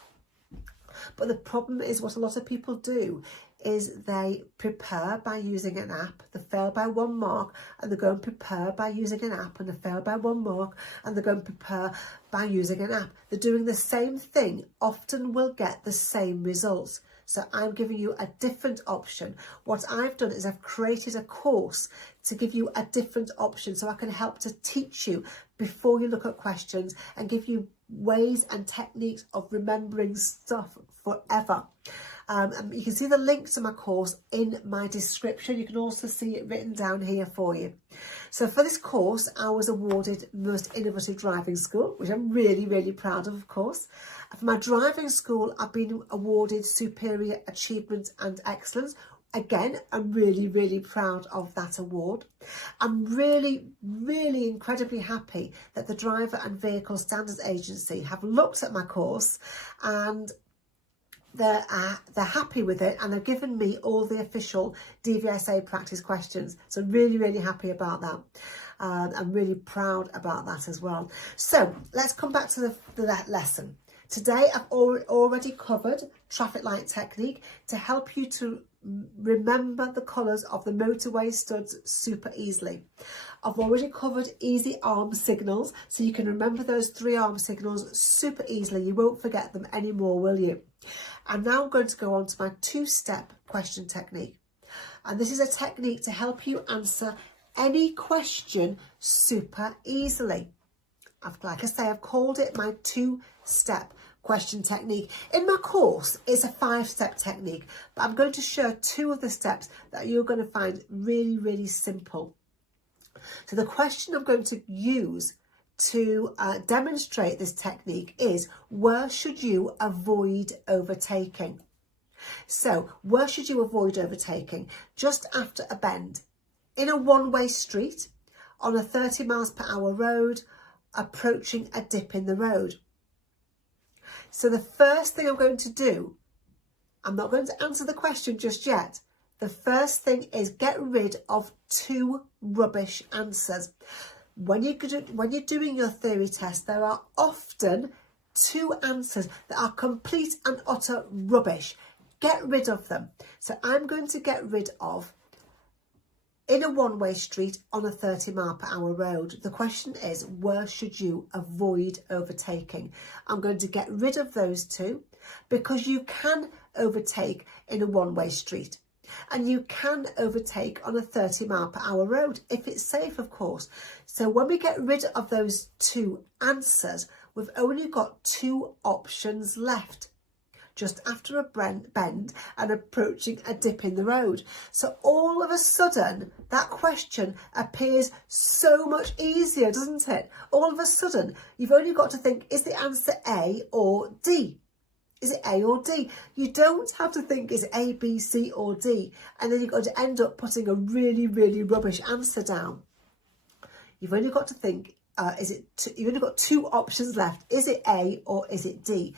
But the problem is, what a lot of people do is they prepare by using an app, they fail by 1 mark, and they go and prepare by using an app, and they fail by 1 mark, and they go and prepare by using an app. They're doing the same thing, often will get the same results. So I'm giving you a different option. What I've done is I've created a course to give you a different option, so I can help to teach you before you look at questions and give you ways and techniques of remembering stuff forever. And you can see the link to my course in my description. You can also see it written down here for you. So for this course, I was awarded Most Innovative Driving School, which I'm really, really proud of course. For my driving school, I've been awarded Superior Achievement and Excellence. Again, I'm really, really proud of that award. I'm really, really incredibly happy that the Driver and Vehicle Standards Agency have looked at my course and they're happy with it, and they've given me all the official DVSA practice questions. So really, really happy about that. I'm really proud about that as well. So let's come back to that lesson. Today I've already covered traffic light technique to help you to remember the colours of the Motorway Studs super easily. I've already covered easy arm signals, so you can remember those 3 arm signals super easily. You won't forget them anymore, will you? And now I'm going to go on to my 2-step question technique. And this is a technique to help you answer any question super easily. Like I say, I've called it my 2-step question technique. In my course, it's a 5-step technique, but I'm going to share 2 of the steps that you're going to find really, really simple. So the question I'm going to use to demonstrate this technique is, where should you avoid overtaking? So where should you avoid overtaking? Just after a bend, in a one-way street, on a 30 miles per hour road, approaching a dip in the road. So the first thing I'm going to do, I'm not going to answer the question just yet. The first thing is get rid of 2 rubbish answers. When you're doing your theory test, there are often 2 answers that are complete and utter rubbish. Get rid of them. So I'm going to get rid of in a one-way street on a 30 mile per hour road. The question is, where should you avoid overtaking? I'm going to get rid of those 2 because you can overtake in a one-way street. And you can overtake on a 30 mile per hour road if it's safe, of course. So when we get rid of those 2 answers, we've only got 2 options left. Just after a bend and approaching a dip in the road. So all of a sudden, that question appears so much easier, doesn't it? All of a sudden, you've only got to think, is the answer A or D? Is it A or D? You don't have to think, is it A, B, C or D? And then you've got to end up putting a really, really rubbish answer down. You've only got to think, you've only got 2 options left. Is it A or is it D?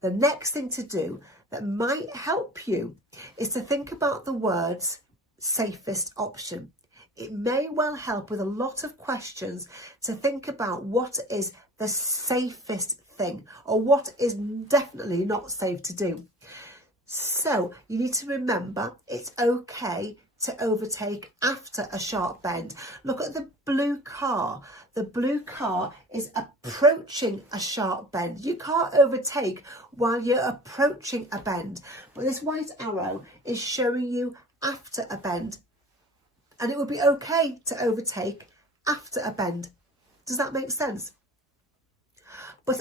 The next thing to do that might help you is to think about the words safest option. It may well help with a lot of questions to think about what is the safest thing or what is definitely not safe to do. So you need to remember it's okay to overtake after a sharp bend. Look at the blue car. The blue car is approaching a sharp bend. You can't overtake while you're approaching a bend. But this white arrow is showing you after a bend. And it would be okay to overtake after a bend. Does that make sense? But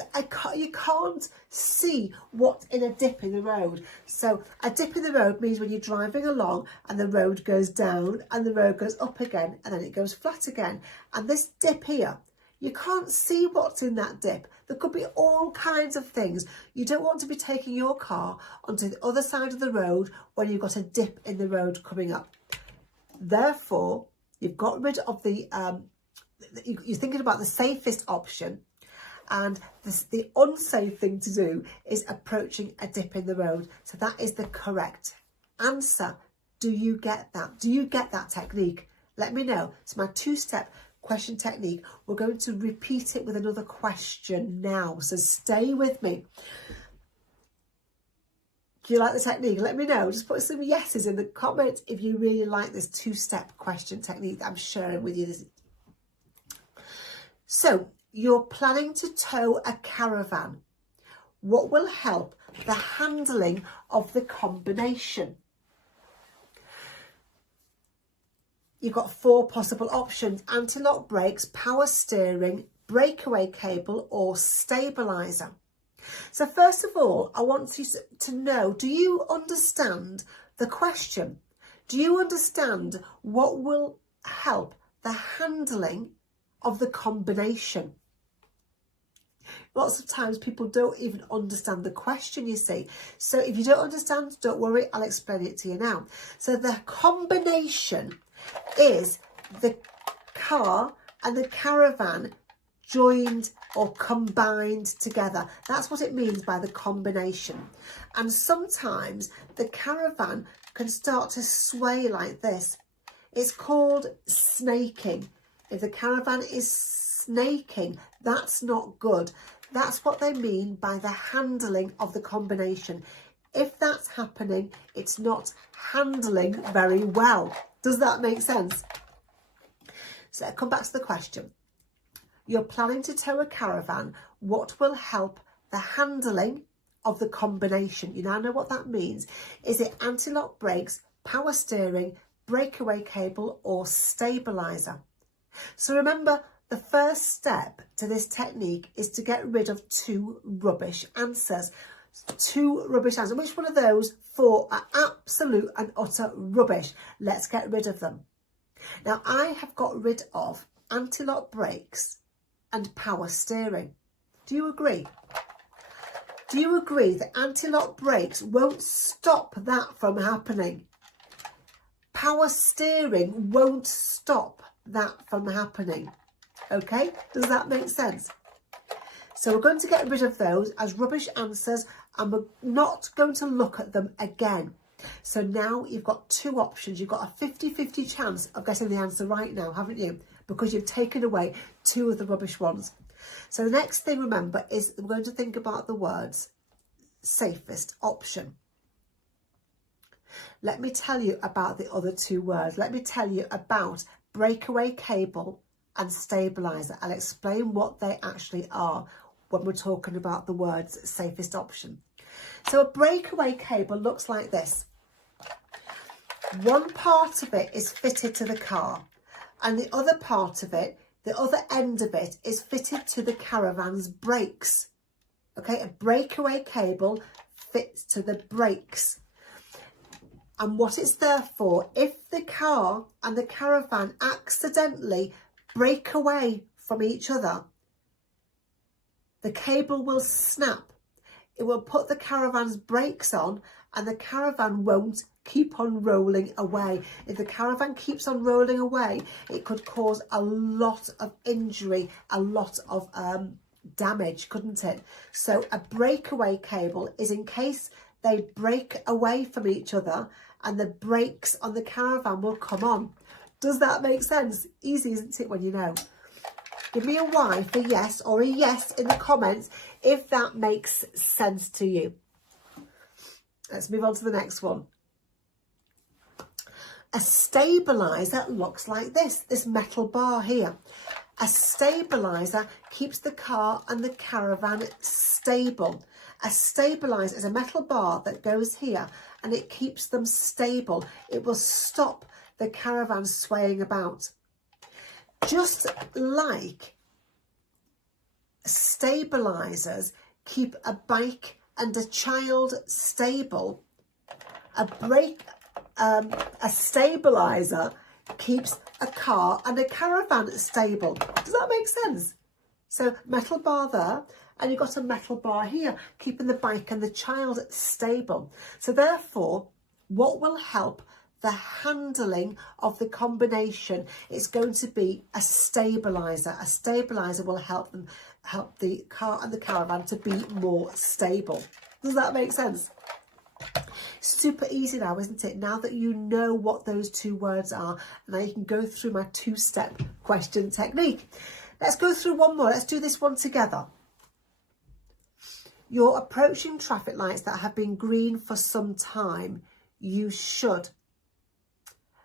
you can't see what's in a dip in the road. So a dip in the road means when you're driving along and the road goes down and the road goes up again and then it goes flat again. And this dip here, you can't see what's in that dip. There could be all kinds of things. You don't want to be taking your car onto the other side of the road when you've got a dip in the road coming up. Therefore, you've got rid of you're thinking about the safest option. And the unsafe thing to do is approaching a dip in the road. So that is the correct answer. Do you get that? Do you get that technique? Let me know. It's my 2-step question technique. We're going to repeat it with another question now. So stay with me. Do you like the technique? Let me know. Just put some yeses in the comments if you really like this two-step question technique that I'm sharing with you. So you're planning to tow a caravan. What will help the handling of the combination? You've got 4 possible options: anti-lock brakes, power steering, breakaway cable, or stabiliser. So first of all, I want you to know, do you understand the question? Do you understand what will help the handling of the combination? Lots of times people don't even understand the question, you see. So if you don't understand, don't worry, I'll explain it to you now. So the combination is the car and the caravan joined or combined together. That's what it means by the combination. And sometimes the caravan can start to sway like this. It's called snaking. If the caravan is snaking, that's not good. That's what they mean by the handling of the combination. If that's happening, it's not handling very well. Does that make sense? So come back to the question. You're planning to tow a caravan. What will help the handling of the combination? You now know what that means. Is it anti-lock brakes, power steering, breakaway cable, or stabiliser? So remember, the first step to this technique is to get rid of 2 rubbish answers. 2 rubbish answers. Which one of those 4 are absolute and utter rubbish? Let's get rid of them. Now, I have got rid of anti-lock brakes and power steering. Do you agree? Do you agree that anti-lock brakes won't stop that from happening? Power steering won't stop that from happening. Okay, does that make sense? So we're going to get rid of those as rubbish answers, and we're not going to look at them again. So now you've got 2 options. You've got a 50-50 chance of getting the answer right now, haven't you? Because you've taken away 2 of the rubbish ones. So the next thing, remember, is we're going to think about the words safest option. Let me tell you about the other 2 words. Let me tell you about breakaway cable and stabiliser. I'll explain what they actually are when we're talking about the words safest option. So a breakaway cable looks like this. One part of it is fitted to the car, and the other part of it, the other end of it, is fitted to the caravan's brakes. Okay, a breakaway cable fits to the brakes. And what it's there for, if the car and the caravan accidentally break away from each other, the cable will snap. It will put the caravan's brakes on, and the caravan won't keep on rolling away. If the caravan keeps on rolling away, it could cause a lot of injury, a lot of damage, couldn't it? So a breakaway cable is in case they break away from each other and the brakes on the caravan will come on. Does that make sense? Easy, isn't it, when you know? Give me a Y for yes, or a yes in the comments if that makes sense to you. Let's move on to the next one. A stabiliser looks like this metal bar here. A stabiliser keeps the car and the caravan stable. A stabiliser is a metal bar that goes here and it keeps them stable. It will stop the caravan swaying about. Just like stabilisers keep a bike and a child stable, a stabiliser keeps a car and a caravan stable. Does that make sense? So metal bar there, and you've got a metal bar here, keeping the bike and the child stable. So therefore, what will help the handling of the combination? It's going to be a stabiliser. A stabiliser will help the car and the caravan to be more stable. Does that make sense? Super easy now, isn't it? Now that you know what those 2 words are, now you can go through my 2-step question technique. Let's go through one more. Let's do this one together. You're approaching traffic lights that have been green for some time. You should.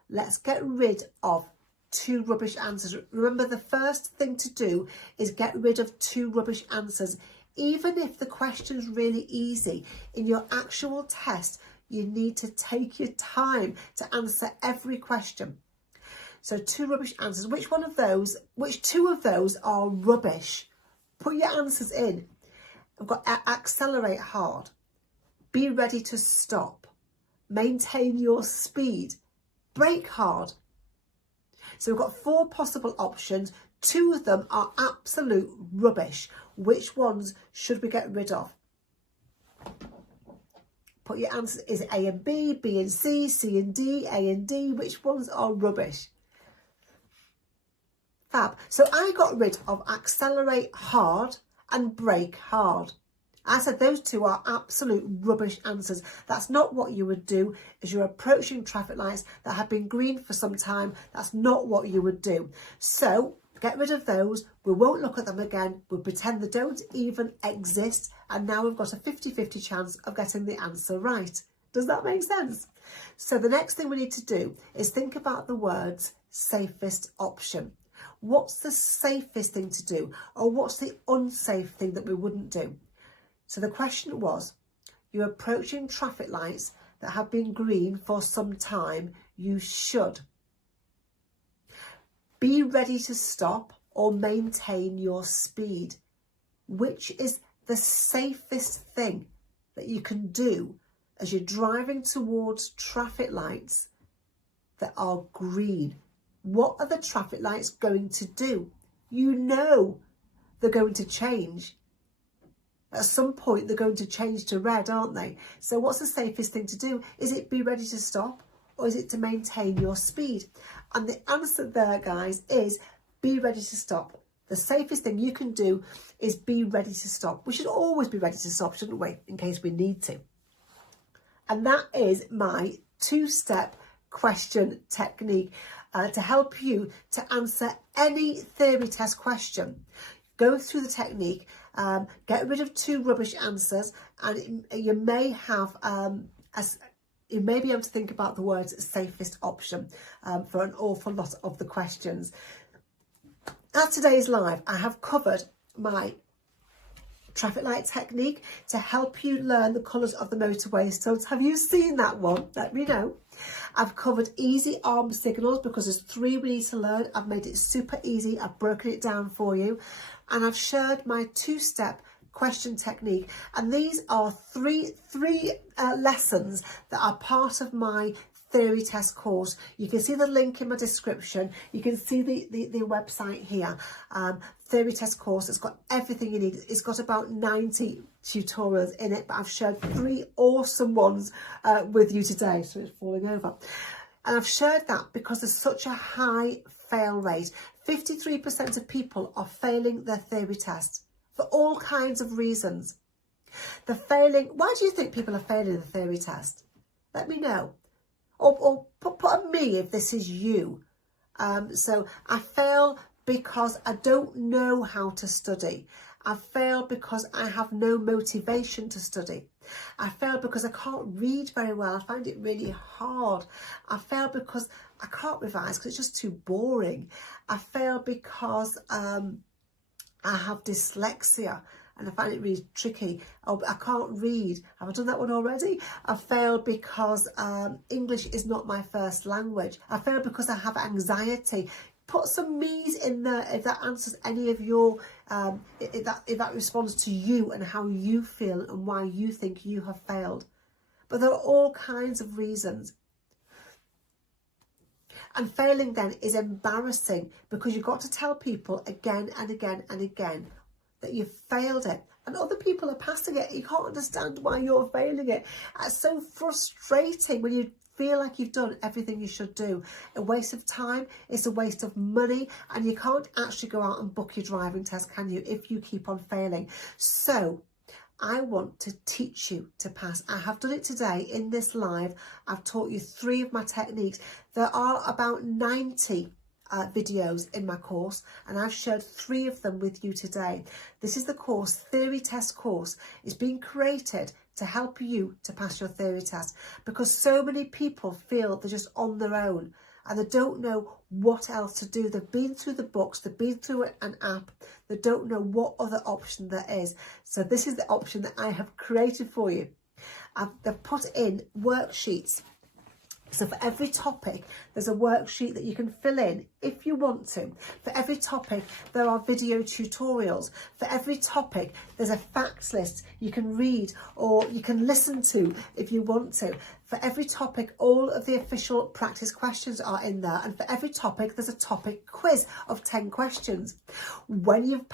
Let's get rid of 2 rubbish answers. Remember, the first thing to do is get rid of 2 rubbish answers. Even if the question's really easy, in your actual test, you need to take your time to answer every question. So 2 rubbish answers. Which 2 of those are rubbish? Put your answers in. I've got accelerate hard, be ready to stop, maintain your speed, brake hard. So we've got 4 possible options. 2 of them are absolute rubbish. Which ones should we get rid of? Put your answers. Is it A and B, B and C, C and D, A and D? Which ones are rubbish? Fab. So I got rid of accelerate hard and brake hard. I said those 2 are absolute rubbish answers. That's not what you would do as you're approaching traffic lights that have been green for some time. That's not what you would do. So get rid of those. We won't look at them again. We'll pretend they don't even exist. And now we've got a 50-50 chance of getting the answer right. Does that make sense? So the next thing we need to do is think about the words safest option. What's the safest thing to do? Or what's the unsafe thing that we wouldn't do? So the question was, you're approaching traffic lights that have been green for some time. You should be ready to stop or maintain your speed. Which is the safest thing that you can do as you're driving towards traffic lights that are green? What are the traffic lights going to do? You know they're going to change. At some point, they're going to change to red, aren't they? So what's the safest thing to do? Is it be ready to stop, or is it to maintain your speed? And the answer there, guys, is be ready to stop. The safest thing you can do is be ready to stop. We should always be ready to stop, shouldn't we? In case we need to. And that is my 2-step question technique to help you to answer any theory test question. Go through the technique, get rid of 2 rubbish answers, and you may have you may be able to think about the words safest option for an awful lot of the questions. At today's live, I have covered my traffic light technique to help you learn the colours of the motorway studs. Have you seen that one? Let me know. I've covered easy arm signals because there's 3 we need to learn. I've made it super easy. I've broken it down for you. And I've shared my 2-step question technique. And these are three lessons that are part of my theory test course. You can see the link in my description. You can see the website here. Theory test course. It's got everything you need. It's got about 90 tutorials in it, but I've shared 3 awesome ones with you today. So it's falling over. And I've shared that because there's such a high fail rate. 53% of people are failing their theory test for all kinds of reasons. They're failing. Why do you think people are failing the theory test? Let me know. Or put on me if this is you. So I fail because I don't know how to study. I fail because I have no motivation to study. I fail because I can't read very well. I find it really hard. I fail because I can't revise because it's just too boring. I fail because I have dyslexia and I find it really tricky. Oh, I can't read. Have I done that one already? I fail because English is not my first language. I fail because I have anxiety. Put some me's in there if that answers any of your, if that responds to you and how you feel and why you think you have failed. But there are all kinds of reasons. And failing then is embarrassing because you've got to tell people again and again and again that you've failed it. And other people are passing it. You can't understand why you're failing it. It's so frustrating when you feel like you've done everything you should do. A waste of time, it's a waste of money, and you can't actually go out and book your driving test, can you, if you keep on failing? So I want to teach you to pass. I have done it today in this live. I've taught you 3 of my techniques. There are about 90 videos in my course, and I've shared 3 of them with you today. This is the course, Theory Test Course. It's been created to help you to pass your theory test, because so many people feel they're just on their own and they don't know what else to do. They've been through the books, they've been through an app, they don't know what other option there is. So this is the option that I have created for you. They've put in worksheets. So for every topic, there's a worksheet that you can fill in if you want to. For every topic, there are video tutorials. For every topic, there's a facts list you can read or you can listen to if you want to. For every topic, all of the official practice questions are in there. And for every topic, there's a topic quiz of 10 questions. When you've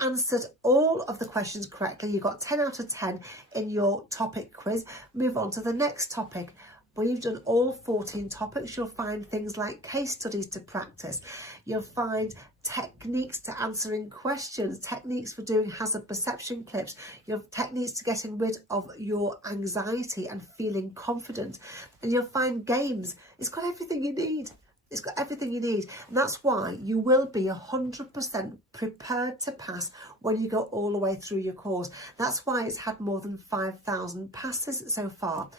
answered all of the questions correctly, you got 10 out of 10 in your topic quiz, move on to the next topic. When you've done all 14 topics, you'll find things like case studies to practice. You'll find techniques to answering questions, techniques for doing hazard perception clips, you'll have techniques to getting rid of your anxiety and feeling confident. And you'll find games. It's got everything you need. It's got everything you need. And that's why you will be 100% prepared to pass when you go all the way through your course. That's why it's had more than 5,000 passes so far.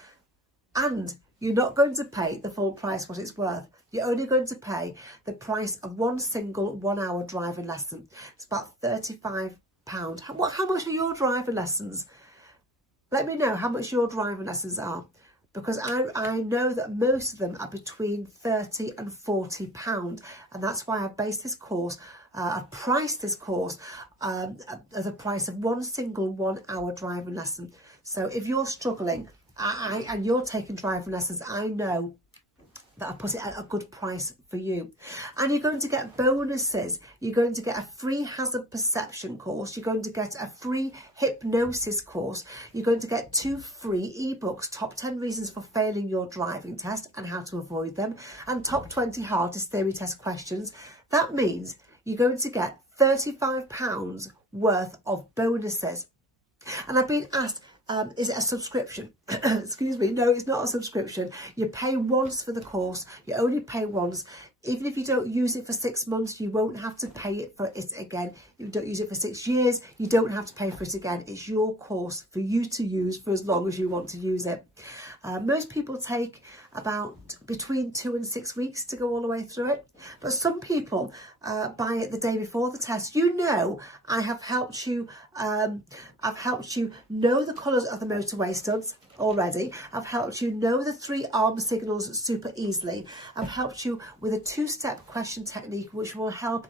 And you're not going to pay the full price what it's worth. You're only going to pay the price of one single 1 hour driving lesson. It's about £35. How much are your driving lessons? Let me know how much your driving lessons are, because I know that most of them are between £30 and £40. And that's why I based this course, I priced this course at the price of one single 1 hour driving lesson. So if you're struggling, and you're taking driving lessons, I know that I put it at a good price for you. And you're going to get bonuses. You're going to get a free hazard perception course. You're going to get a free hypnosis course. You're going to get 2 free ebooks, Top 10 Reasons for Failing Your Driving Test and How to Avoid Them, and Top 20 Hardest Theory Test Questions. That means you're going to get £35 worth of bonuses. And I've been asked, is it a subscription? Excuse me, no, it's not a subscription. You pay once for the course, you only pay once. Even if you don't use it for 6 months, you won't have to pay it for it again. If you don't use it for 6 years, you don't have to pay for it again. It's your course for you to use for as long as you want to use it. Most people take about between 2 and 6 weeks to go all the way through it, but some people buy it the day before the test. You know, I have helped you. I've helped you know the colours of the Motorway Studs already. I've helped you know the 3 arm signals super easily. I've helped you with a 2-step question technique, which will help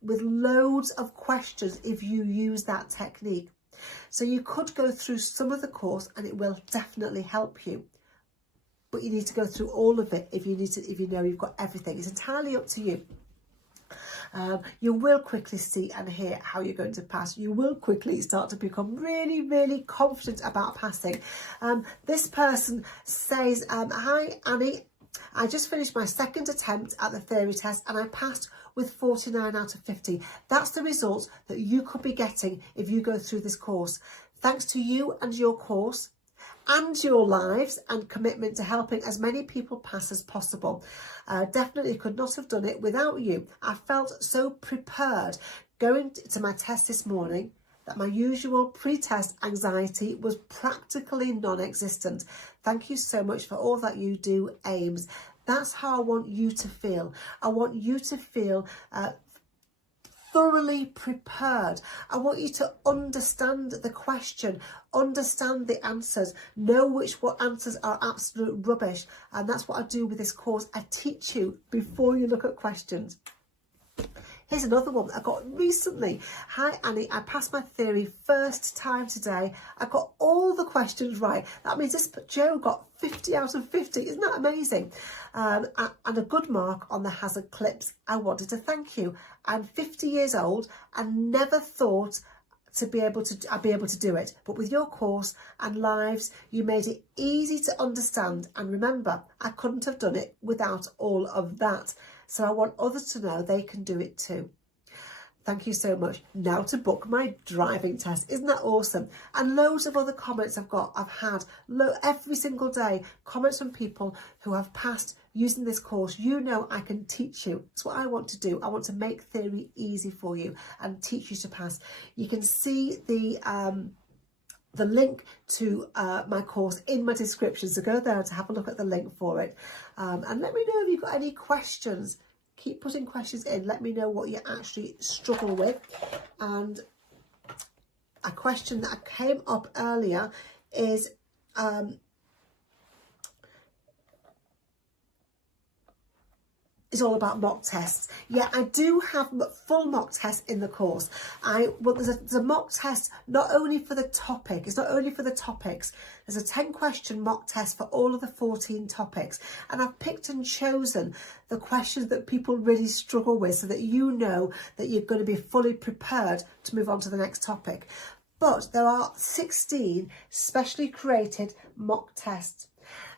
with loads of questions if you use that technique. So you could go through some of the course and it will definitely help you. But you need to go through all of it if you know you've got everything. It's entirely up to you. You will quickly see and hear how you're going to pass. You will quickly start to become really, really confident about passing. This person says, hi Annie, I just finished my 2nd attempt at the theory test and I passed with 49 out of 50. That's the results that you could be getting if you go through this course. Thanks to you and your course and your lives and commitment to helping as many people pass as possible. Definitely could not have done it without you. I felt so prepared going to my test this morning that my usual pre-test anxiety was practically non-existent. Thank you so much for all that you do, Ames. That's how I want you to feel. I want you to feel thoroughly prepared. I want you to understand the question, understand the answers, know what answers are absolute rubbish. And that's what I do with this course. I teach you before you look at questions. Here's another one that I got recently. Hi Annie, I passed my theory first time today. I got all the questions right. That means this Joe got 50 out of 50. Isn't that amazing? And a good mark on the hazard clips. I wanted to thank you. I'm 50 years old and never thought I'd be able to do it. But with your course and lives, you made it easy to understand. And remember, I couldn't have done it without all of that. So I want others to know they can do it too. Thank you so much. Now to book my driving test. Isn't that awesome? And loads of other comments I've had every single day. Comments from people who have passed using this course, you know I can teach you. It's what I want to do. I want to make theory easy for you and teach you to pass. You can see the link to my course in my description, so go there to have a look at the link for it, and let me know if you've got any questions. Keep putting questions in. Let me know what you actually struggle with. And a question that came up earlier is all about mock tests. Yeah, I do have full mock tests in the course. There's a mock test not only for the topic, it's not only for the topics. There's a 10-question mock test for all of the 14 topics. And I've picked and chosen the questions that people really struggle with, so that you know that you're going to be fully prepared to move on to the next topic. But there are 16 specially created mock tests.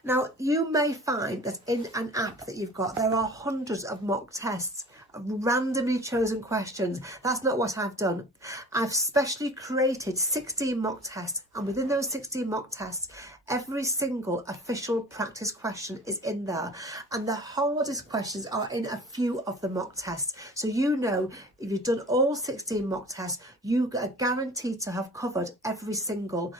Now, you may find that in an app that you've got, there are hundreds of mock tests of randomly chosen questions. That's not what I've done. I've specially created 16 mock tests, and within those 16 mock tests, every single official practice question is in there, and the hardest questions are in a few of the mock tests. So you know, if you've done all 16 mock tests, you are guaranteed to have covered every single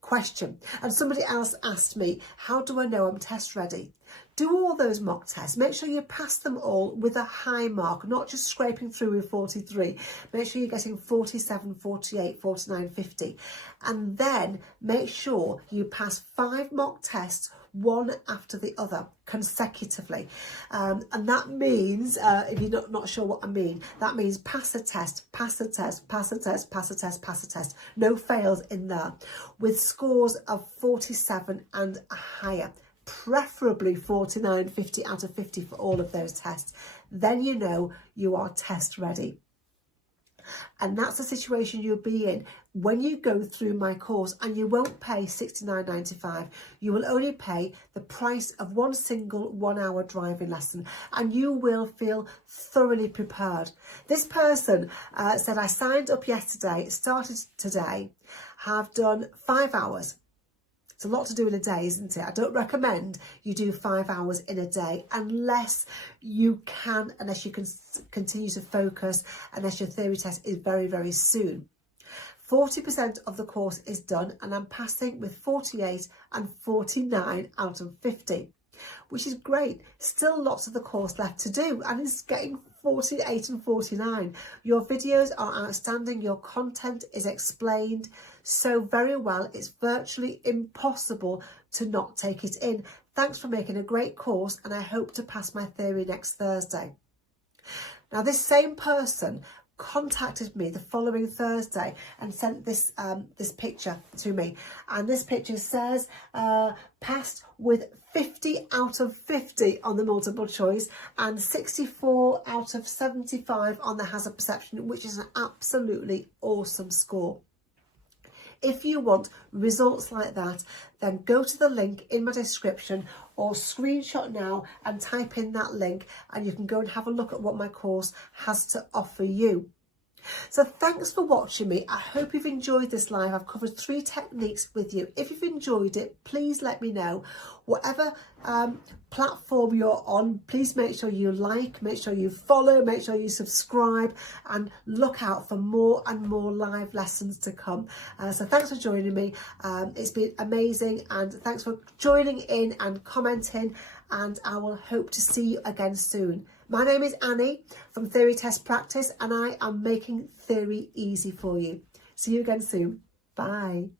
question. And somebody else asked me, how do I know I'm test ready? Do all those mock tests. Make sure you pass them all with a high mark, not just scraping through with 43. Make sure you're getting 47, 48, 49, 50. And then make sure you pass 5 mock tests, one after the other, consecutively. And that means, if you're not sure what I mean, that means pass a test, pass a test, pass a test, pass a test, pass a test. No fails in there, with scores of 47 and higher. Preferably 49, 50 out of 50 for all of those tests. Then you know you are test ready. And that's the situation you'll be in when you go through my course, and you won't pay £69.95. You will only pay the price of one single 1-hour driving lesson, and you will feel thoroughly prepared. This person said, I signed up yesterday, started today, have done 5 hours. It's a lot to do in a day, isn't it? I don't recommend you do 5 hours in a day unless you can continue to focus, unless your theory test is very, very soon. 40% of the course is done, and I'm passing with 48 and 49 out of 50, which is great. Still lots of the course left to do, and it's getting 48 and 49. Your videos are outstanding. Your content is explained so very well, it's virtually impossible to not take it in. Thanks for making a great course, and I hope to pass my theory next Thursday. Now, this same person contacted me the following Thursday and sent this picture to me, and this picture says passed with 50 out of 50 on the multiple choice and 64 out of 75 on the hazard perception, which is an absolutely awesome score. If you want results like that, then go to the link in my description or screenshot now and type in that link, and you can go and have a look at what my course has to offer you. So thanks for watching me. I hope you've enjoyed this live. I've covered 3 techniques with you. If you've enjoyed it, please let me know. Whatever platform you're on, please make sure you like, make sure you follow, make sure you subscribe, and look out for more and more live lessons to come. So thanks for joining me. It's been amazing, and thanks for joining in and commenting, and I will hope to see you again soon. My name is Annie from Theory Test Practice, and I am making theory easy for you. See you again soon. Bye.